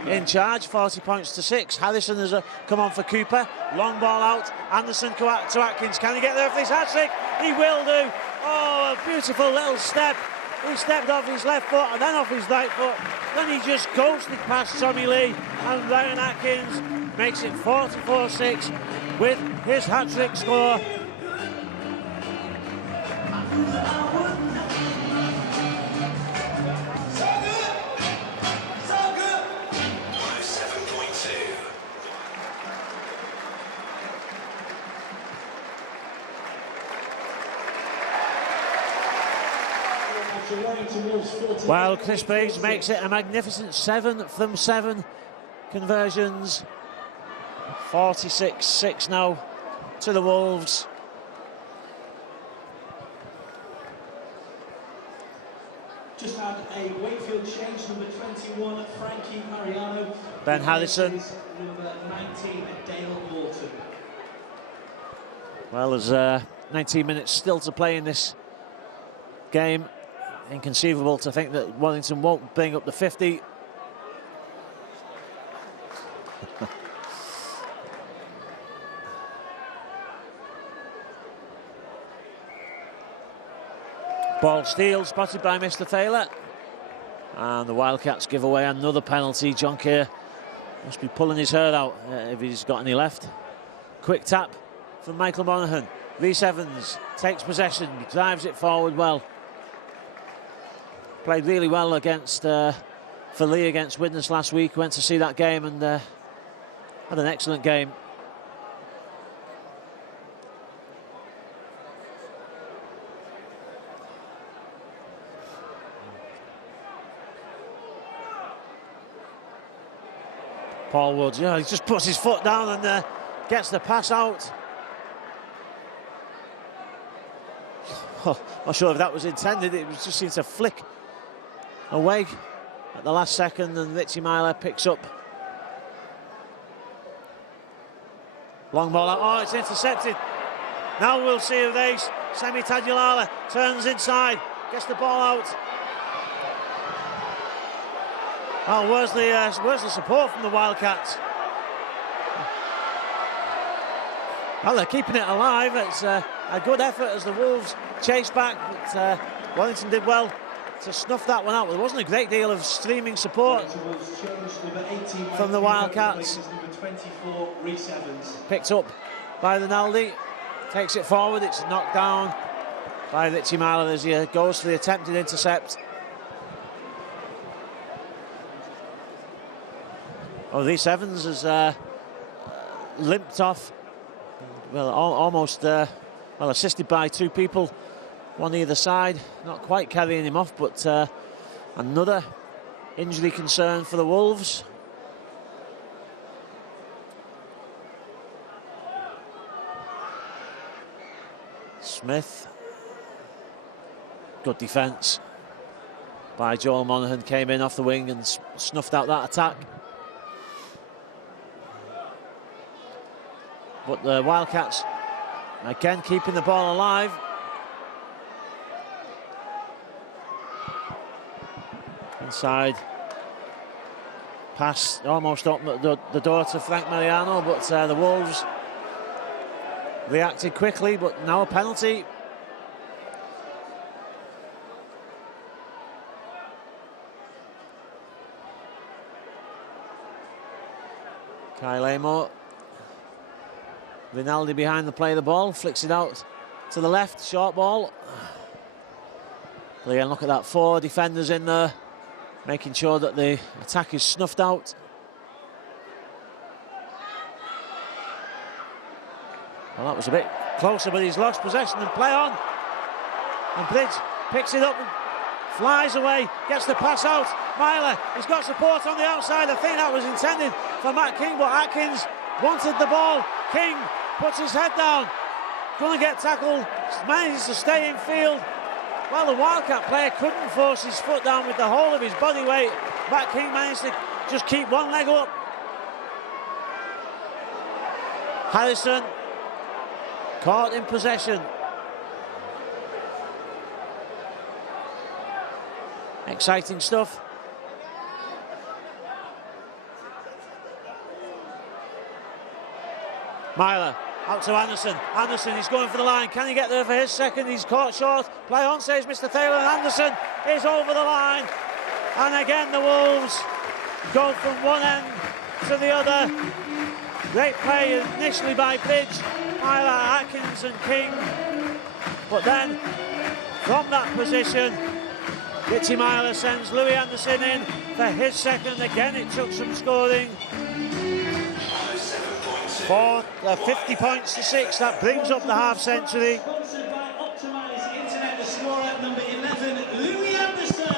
in charge, 40 points to 6. Harrison has come on for Cooper. Long ball out. Anderson to Atkins. Can he get there for this hat-trick? He will do. Oh, a beautiful little step. He stepped off his left foot and then off his right foot. Then he just ghosted past Tommy Lee, and Ryan Atkins makes it 44-6 with his hat-trick score. Well, Chris Page makes it a magnificent 7 from 7 conversions. 46-6 now to the Wolves. Just had a Wakefield change, number 21, Frankie Mariano. Ben Harrison. Number 19, Dale Morton. Well, there's 19 minutes still to play in this game. Inconceivable to think that Warrington won't bring up the 50. Ball steal spotted by Mr. Thaler, and the Wildcats give away another penalty. John Kerr must be pulling his hair out if he's got any left. Quick tap from Michael Monaghan. Rhys Evans takes possession, drives it forward well. Played really well against for Lee against Widnes last week. Went to see that game and had an excellent game. Paul Woods, yeah, he just puts his foot down and gets the pass out. Oh, not sure if that was intended. It was just seemed to flick away at the last second, and Ritchie Myler picks up. Long ball out. Oh, it's intercepted. Now we'll see a race. Semi Tadulala turns inside, gets the ball out. Oh, where's the support from the Wildcats? Well, they're keeping it alive. It's a good effort as the Wolves chase back, but Wellington did well to snuff that one out. There wasn't a great deal of streaming support from the Wildcats. Picked up by Rinaldi, takes it forward, it's knocked down by Richie Marler as he goes for the attempted intercept. Oh, Reece Evans has limped off, well, almost assisted by two people, one either side, not quite carrying him off, but another injury concern for the Wolves. Smith, good defence by Joel Monaghan, came in off the wing and snuffed out that attack. But the Wildcats again keeping the ball alive. Inside pass almost opened the door to Frank Mariano, but the Wolves reacted quickly, but now a penalty. Kyle Amor, Rinaldi behind the play of the ball, flicks it out to the left, short ball. But again, look at that, 4 defenders in there, making sure that the attack is snuffed out. Well, that was a bit closer, but he's lost possession and play on. And Bridge picks it up and flies away, gets the pass out. Myler, he's got support on the outside. I think that was intended for Matt King, but Atkins wanted the ball. King puts his head down, going to get tackled, manages to stay in field. Well, the Wildcat player couldn't force his foot down with the whole of his body weight. Matt King managed to just keep one leg up. Harrison caught in possession. Exciting stuff. Myler out to Anderson. Anderson, he's going for the line. Can he get there for his second? He's caught short. Play on, says Mr. Taylor. And Anderson is over the line. And again, the Wolves go from one end to the other. Great play initially by Bridge, Myler, Atkins and King. But then, from that position, Richie Myler sends Louis Anderson in for his second. Again, it took some scoring. 50 points to 6. That brings up the half century. Sponsored by Optimize Internet, the scorer at number 11, Louis Anderson.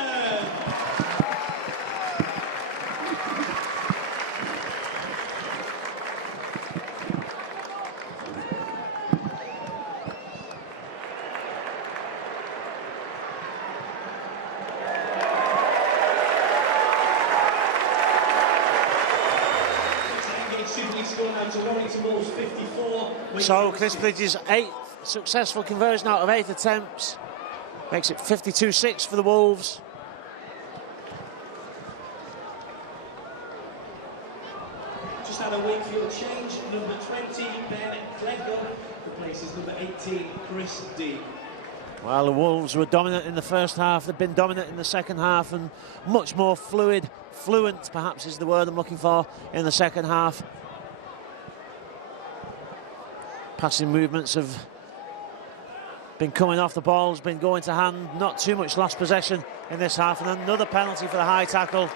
So Chris Bridges' 8th successful conversion out of 8 attempts makes it 52-6 for the Wolves. Just had a Wakefield change. Number 20, Ben Clegg, replaces number 18, Chris D. Well, the Wolves were dominant in the first half. They've been dominant in the second half and much more fluent perhaps is the word I'm looking for, in the second half. Passing movements have been coming off the ball, has been going to hand. Not too much lost possession in this half, and another penalty for the high tackle.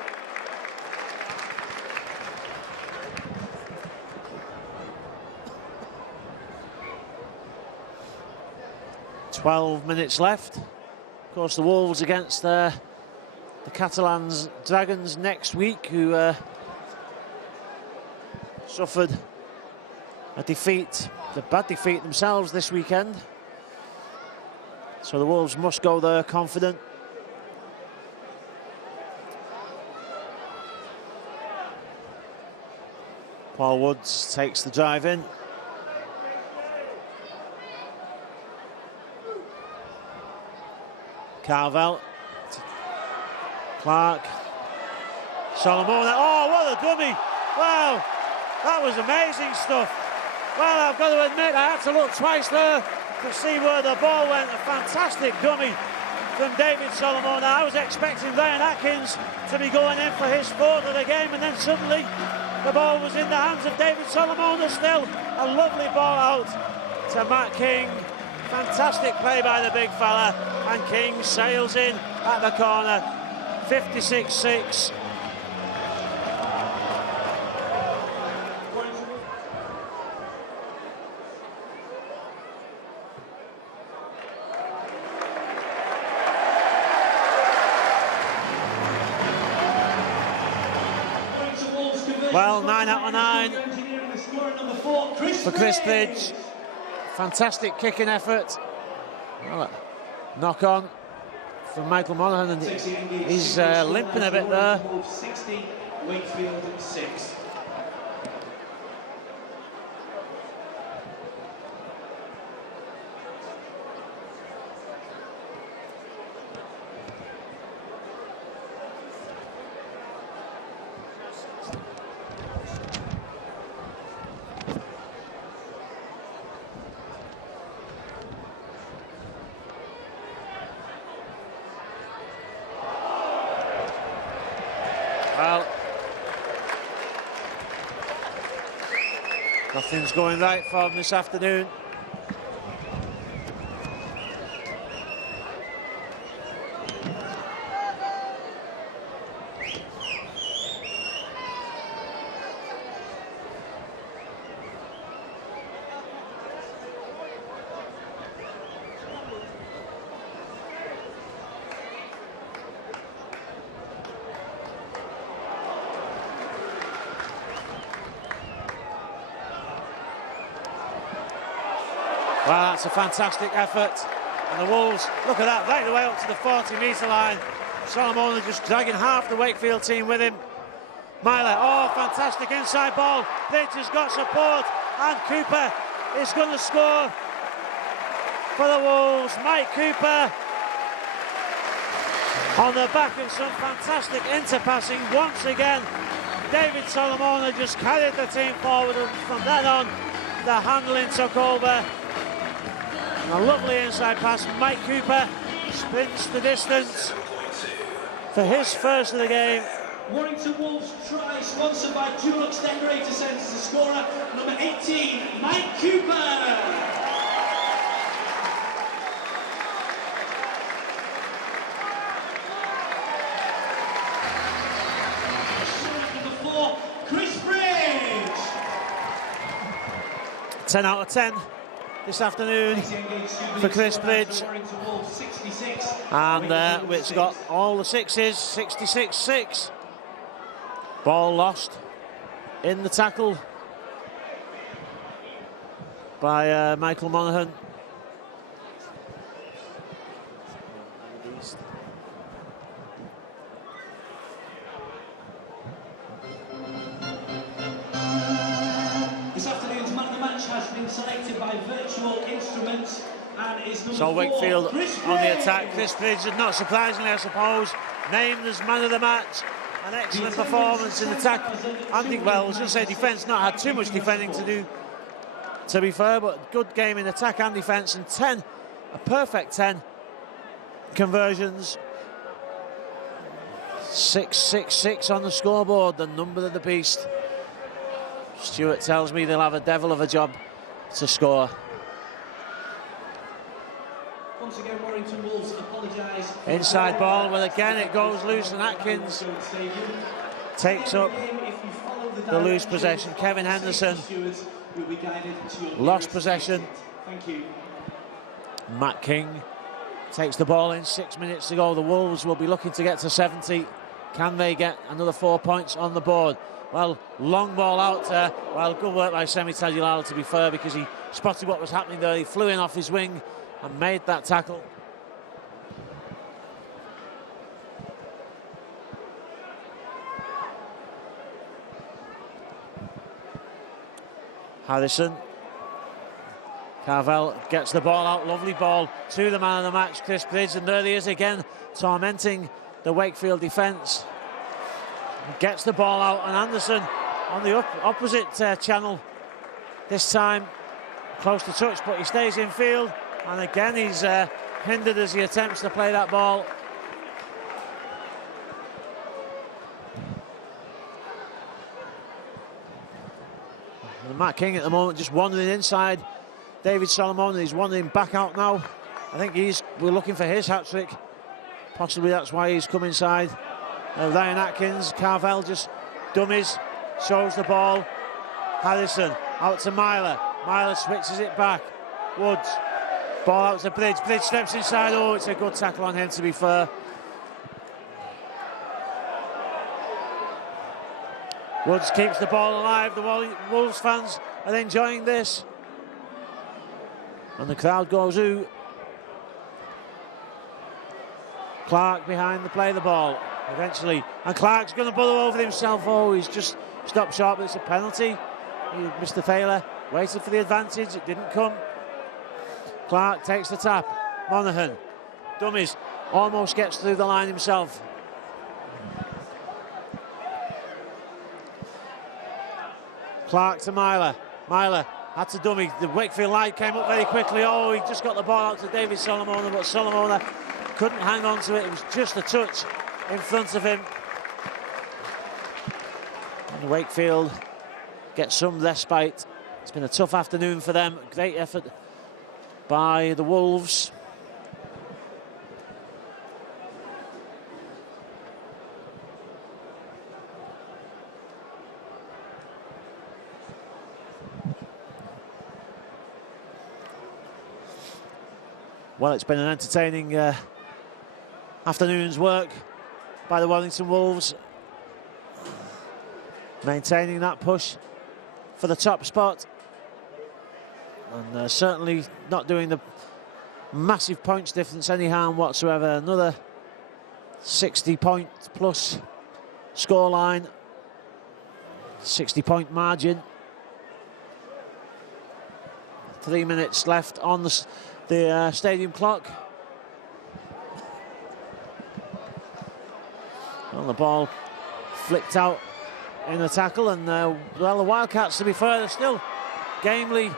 "12 minutes left." Of course, the Wolves against the Catalans Dragons next week, who suffered a defeat, a bad defeat themselves this weekend. So the Wolves must go there confident. Paul Woods takes the drive in. Carvel, Clark, Solomon. Oh, what a dummy! Wow, that was amazing stuff. Well, I've got to admit, I had to look twice there to see where the ball went. A fantastic dummy from David Solomon. I was expecting Ryan Atkins to be going in for his fourth of the game, and then suddenly the ball was in the hands of David Solomon. Still a lovely ball out to Matt King. Fantastic play by the big fella, and King sails in at the corner. 56-6. Well, 9 out of 9 for Chris Bridge. Fantastic kicking effort. Well, knock on from Michael Monaghan, and he's limping a bit there. 60, Wakefield 6. Well, nothing's going right for them this afternoon. Well, that's a fantastic effort. And the Wolves, look at that, right the way up to the 40-metre line. Solomon just dragging half the Wakefield team with him. Myler, oh, fantastic inside ball. Bridge has got support, and Cooper is going to score for the Wolves. Mike Cooper on the back of some fantastic interpassing once again. David Solomon just carried the team forward, and from then on, the handling took over. And a lovely inside pass. Mike Cooper sprints the distance for his first of the game. Warrington Wolves try, sponsored by Dulux Decorator Centres. The scorer, number 18, Mike Cooper. Number 4, Chris Bridge. 10 out of 10 this afternoon for Chris Bridge, and which got all the sixes. 66-6. Ball lost in the tackle by Michael Monaghan. This afternoon's man of the match has been selected by virtual instruments and is number So 4, Wakefield Chris on the Bridge. attack. Chris Bridge, not surprisingly, I suppose, named as man of the match. An excellent performance in attack. I think, well, I was going to say defence, not had too much defending to do, to be fair, but good game in attack and defence, and 10, a perfect 10 conversions. 6-6-6 on the scoreboard, the number of the beast. Stuart tells me they'll have a devil of a job to score. Once again, Warrington Wolves apologise. Inside ball, well, again it goes loose, and Atkins takes up the loose possession. Kevin Henderson lost possession. Thank you. Matt King takes the ball in, 6 minutes to go. The Wolves will be looking to get to 70. Can they get another 4 points on the board? Well, long ball out there. Well, good work by Semi Tadulala, to be fair, because he spotted what was happening there. He flew in off his wing and made that tackle. Harrison. Carvel gets the ball out, lovely ball to the man of the match, Chris Bridge, and there he is again, tormenting the Wakefield defence. Gets the ball out, and Anderson on the opposite channel, this time close to touch, but he stays in field, and again he's hindered as he attempts to play that ball. And Matt King at the moment just wandering inside David Solomon. He's wandering back out now. I think we're looking for his hat-trick. Possibly that's why he's come inside. Ryan Atkins, Carvel just dummies, shows the ball. Harrison out to Myler. Myler switches it back. Woods, ball out to Bridge. Bridge steps inside. Oh, it's a good tackle on him, to be fair. Woods keeps the ball alive. The Wolves fans are enjoying this. And the crowd goes ooh. Clark behind the play the ball eventually, and Clark's going to bullet over himself. Oh, he's just stopped short, but it's a penalty. Mr. Thaler waited for the advantage, it didn't come. Clark takes the tap. Monaghan dummies, almost gets through the line himself. Clark to Myler. Myler had to dummy. The Wakefield line came up very quickly. Oh, he just got the ball out to David Solomon, but Solomon couldn't hang on to it. It was just a touch in front of him. And Wakefield gets some respite. It's been a tough afternoon for them. Great effort by the Wolves. Well, it's been an entertaining afternoon's work by the Warrington Wolves, maintaining that push for the top spot, and certainly not doing the massive points difference any harm whatsoever. Another 60-point plus scoreline, 60-point margin. 3 minutes left on the stadium clock. Well, the ball flicked out in the tackle, and well, the Wildcats, to be fair, they're still gamely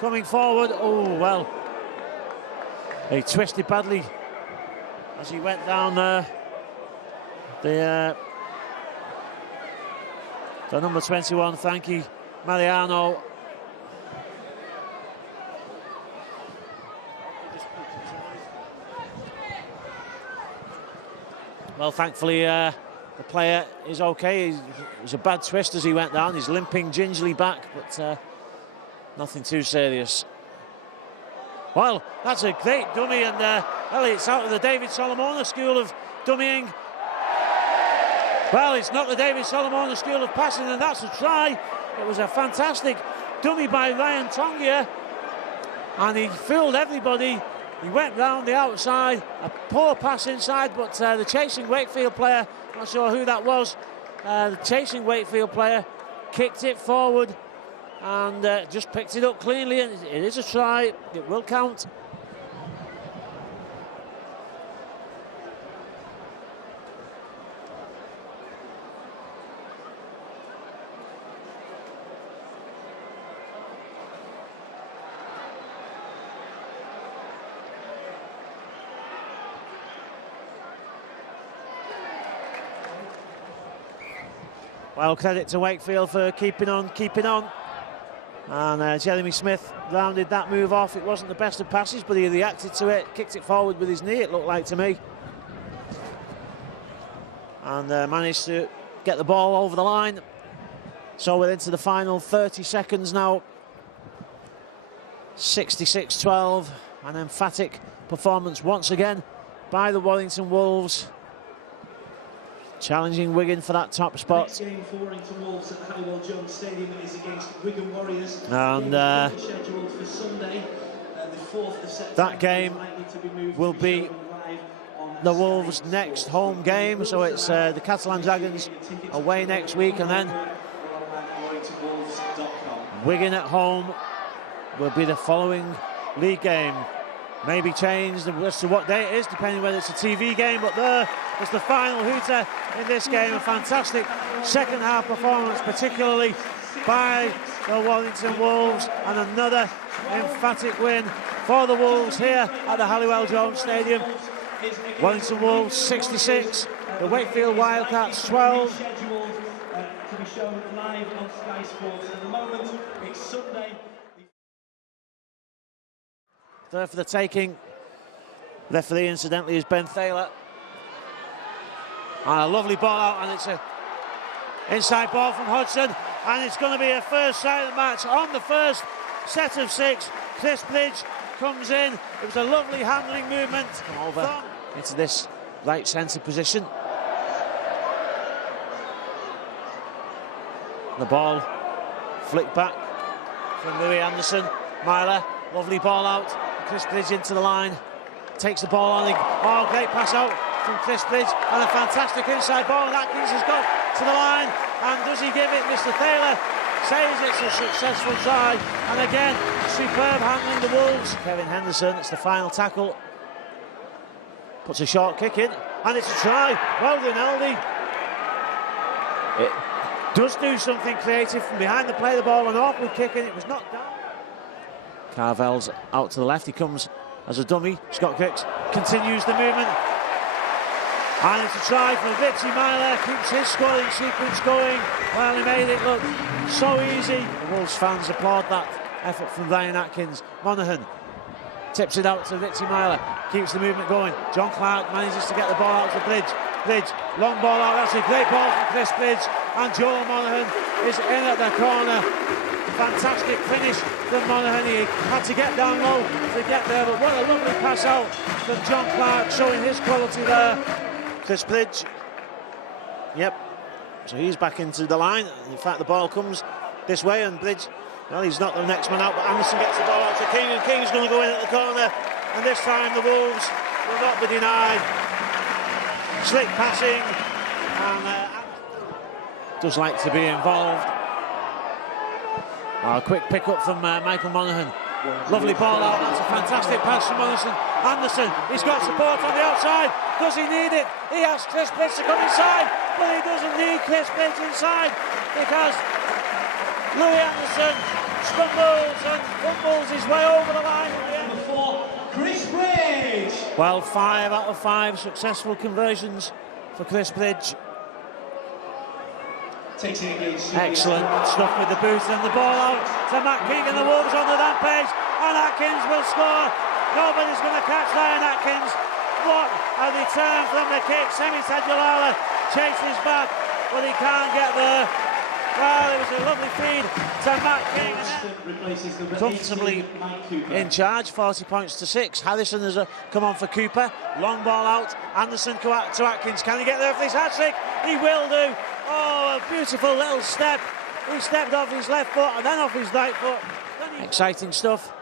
coming forward. Oh, well, he twisted badly as he went down there. The number 21, Frankie Mariano. Well, thankfully, the player is okay. It was a bad twist as he went down. He's limping gingerly back, but nothing too serious. Well, that's a great dummy, and well, it's out of the David Solomon school of dummying. Well, it's not the David Solomon school of passing, and that's a try. It was a fantastic dummy by Ryan Tongia, and he fooled everybody. He went round the outside, a poor pass inside, but the chasing Wakefield player, not sure who that was, the chasing Wakefield player kicked it forward and just picked it up cleanly, and it is a try, it will count. Well, credit to Wakefield for keeping on. And Jeremy Smith rounded that move off. It wasn't the best of passes, but he reacted to it, kicked it forward with his knee, it looked like to me. And managed to get the ball over the line. So we're into the final 30 seconds now. 66-12, an emphatic performance once again by the Warrington Wolves, challenging Wigan for that top spot. Next game for Warrington Wolves at the Halliwell Jones Stadium is against Wigan Warriors. And scheduled for Sunday, the 4th of September. That game will be the Wolves' next home game. So it's the Catalan Dragons away next week, and then Wigan at home will be the following league game. Maybe changed as to what day it is, depending whether it's a TV game, but there is the final hooter in this game. A fantastic second half performance, particularly by the Warrington Wolves, and another emphatic win for the Wolves here at the Halliwell Jones Stadium. Wellington Wolves 66, the Wakefield Wildcats 12. To be shown live on Sky Sports. At the moment, it's Sunday. There for the taking. Referee, incidentally, is Ben Thaler. And a lovely ball out, and it's a inside ball from Hodgson, and it's going to be a first sight of the match on the first set of 6. Chris Bridge comes in. It was a lovely handling movement. Come over into this right centre position. The ball flicked back from Louis Anderson. Myler, lovely ball out. Chris Bridge into the line. Takes the ball on. Oh, great pass out from Chris Bridge, and a fantastic inside ball, and Atkins has got to the line, and does he give it? Mr. Thaler says it's a successful try, and again superb handling the Wolves. Kevin Henderson, it's the final tackle, puts a short kick in, and it's a try. Well done, Aldi. It does do something creative from behind the play, the ball, an awkward kick, and it was knocked down. Carvel's out to the left, he comes as a dummy. Scott Griggs continues the movement, and it's a try from Richie Myler, keeps his scoring sequence going. Well, he made it look so easy. The Wolves fans applaud that effort from Ryan Atkins. Monaghan tips it out to Richie Myler, keeps the movement going. John Clark manages to get the ball out to Bridge. Bridge, long ball out, that's a great ball from Chris Bridge, and Joe Monaghan is in at the corner. Fantastic finish from Monaghan. He had to get down low to get there, but what a lovely pass out from John Clark, showing his quality there. Chris Bridge, yep, so he's back into the line. In fact, the ball comes this way, and Bridge, well, he's not the next man out, but Anderson gets the ball out to King, and King's going to go in at the corner, and this time the Wolves will not be denied. Slick passing, and does like to be involved. A quick pick up from Michael Monaghan. Lovely ball out, that's a fantastic pass from Anderson. He's got support on the outside. Does he need it? He asks Chris Bridge to come inside, but he doesn't need Chris Bridge inside, because Louis Anderson stumbles and fumbles his way over the line. For Chris Bridge. Well, 5 out of 5 successful conversions for Chris Bridge. Excellent stuff with the boot, and the ball out to Matt King, and the Wolves on the rampage, and Atkins will score. Nobody's going to catch Ryan Atkins. What a return from the kick. Semi Tajulala chases back, but he can't get there. Well, it was a lovely feed to Matt King. Comfortably in charge, 40 points to 6. Harrison has come on for Cooper. Long ball out. Anderson to Atkins. Can he get there for this hat-trick? He will do. Oh, a beautiful little step. He stepped off his left foot and then off his right foot. Exciting stuff.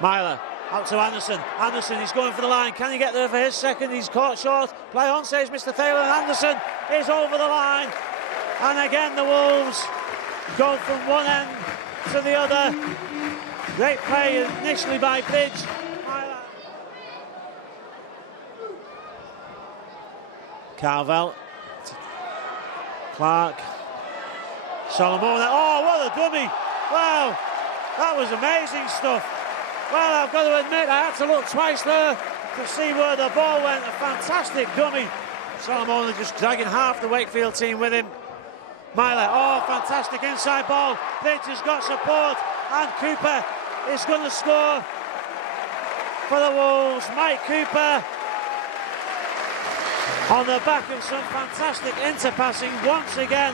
Myler out to Anderson. Anderson, he's going for the line. Can he get there for his second? He's caught short. Play on, says Mr. Thaler, and Anderson is over the line. And again, the Wolves go from one end to the other. Great play initially by Bridge. Carvel, Clark, Solomon. Oh, what a dummy! Wow, that was amazing stuff. Well, I've got to admit, I had to look twice there to see where the ball went. A fantastic dummy. Solomon just dragging half the Wakefield team with him. Myler, oh, fantastic inside ball. Bridge has got support, and Cooper is going to score for the Wolves. Mike Cooper on the back of some fantastic interpassing once again.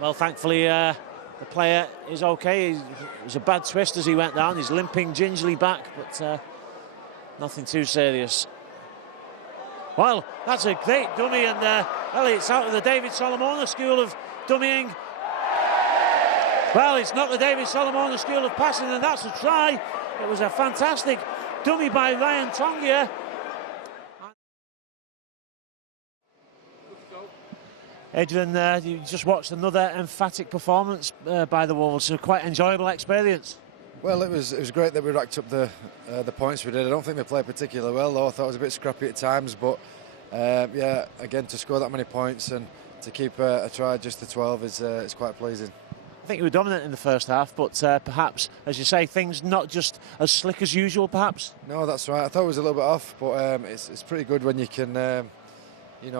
Well, thankfully the player is okay. It was a bad twist as he went down. He's limping gingerly back, but nothing too serious. Well, that's a great dummy, and well, it's out of the David Solomona school of dummying. Well, it's not the David Solomona school of passing, and that's a try. It was a fantastic dummy by Ryan Tongia. Adrian, you just watched another emphatic performance by the Wolves. So quite enjoyable experience. Well, it was great that we racked up the points we did. I don't think they played particularly well, though. I thought it was a bit scrappy at times, but yeah, again, to score that many points and to keep a try just to 12 is quite pleasing. I think you were dominant in the first half, but perhaps, as you say, things not just as slick as usual, perhaps? No, that's right. I thought it was a little bit off, but it's pretty good when you can,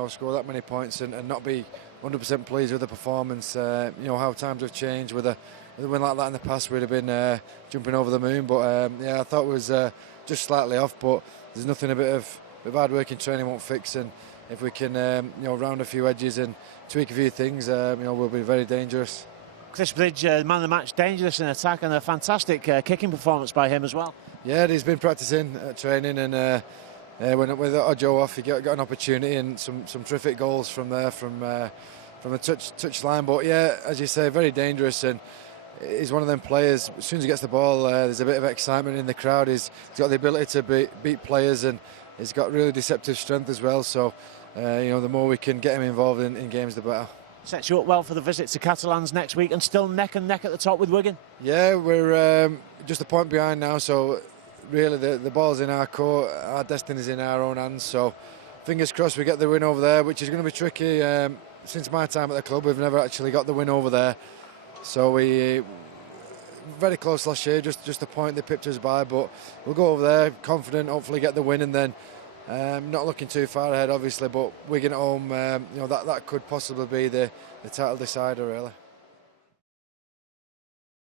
score that many points and not be 100% pleased with the performance. How times have changed. With a win like that in the past, we'd have been jumping over the moon. But yeah, I thought it was just slightly off. But there's nothing a bit of hard work in training won't fix. And if we can, round a few edges and tweak a few things, we'll be very dangerous. Chris Bridge, man of the match, dangerous in attack, and a fantastic kicking performance by him as well. Yeah, he's been practicing training, and when with Ojo off, he got an opportunity and some terrific goals from there, from the touch line. But yeah, as you say, very dangerous, and he's one of them players. As soon as he gets the ball, there's a bit of excitement in the crowd. He's got the ability to beat players, and he's got really deceptive strength as well. So, the more we can get him involved in games, the better. Sets you up well for the visit to Catalans next week, and still neck and neck at the top with Wigan. Yeah, we're just a point behind now, so really the ball's in our court, our destiny's in our own hands. So fingers crossed we get the win over there, which is going to be tricky. Since my time at the club, we've never actually got the win over there. So we very close last year, just a point they pipped us by, but we'll go over there confident, hopefully get the win, and then not looking too far ahead, obviously, but Wigan at home, that could possibly be the title decider, really.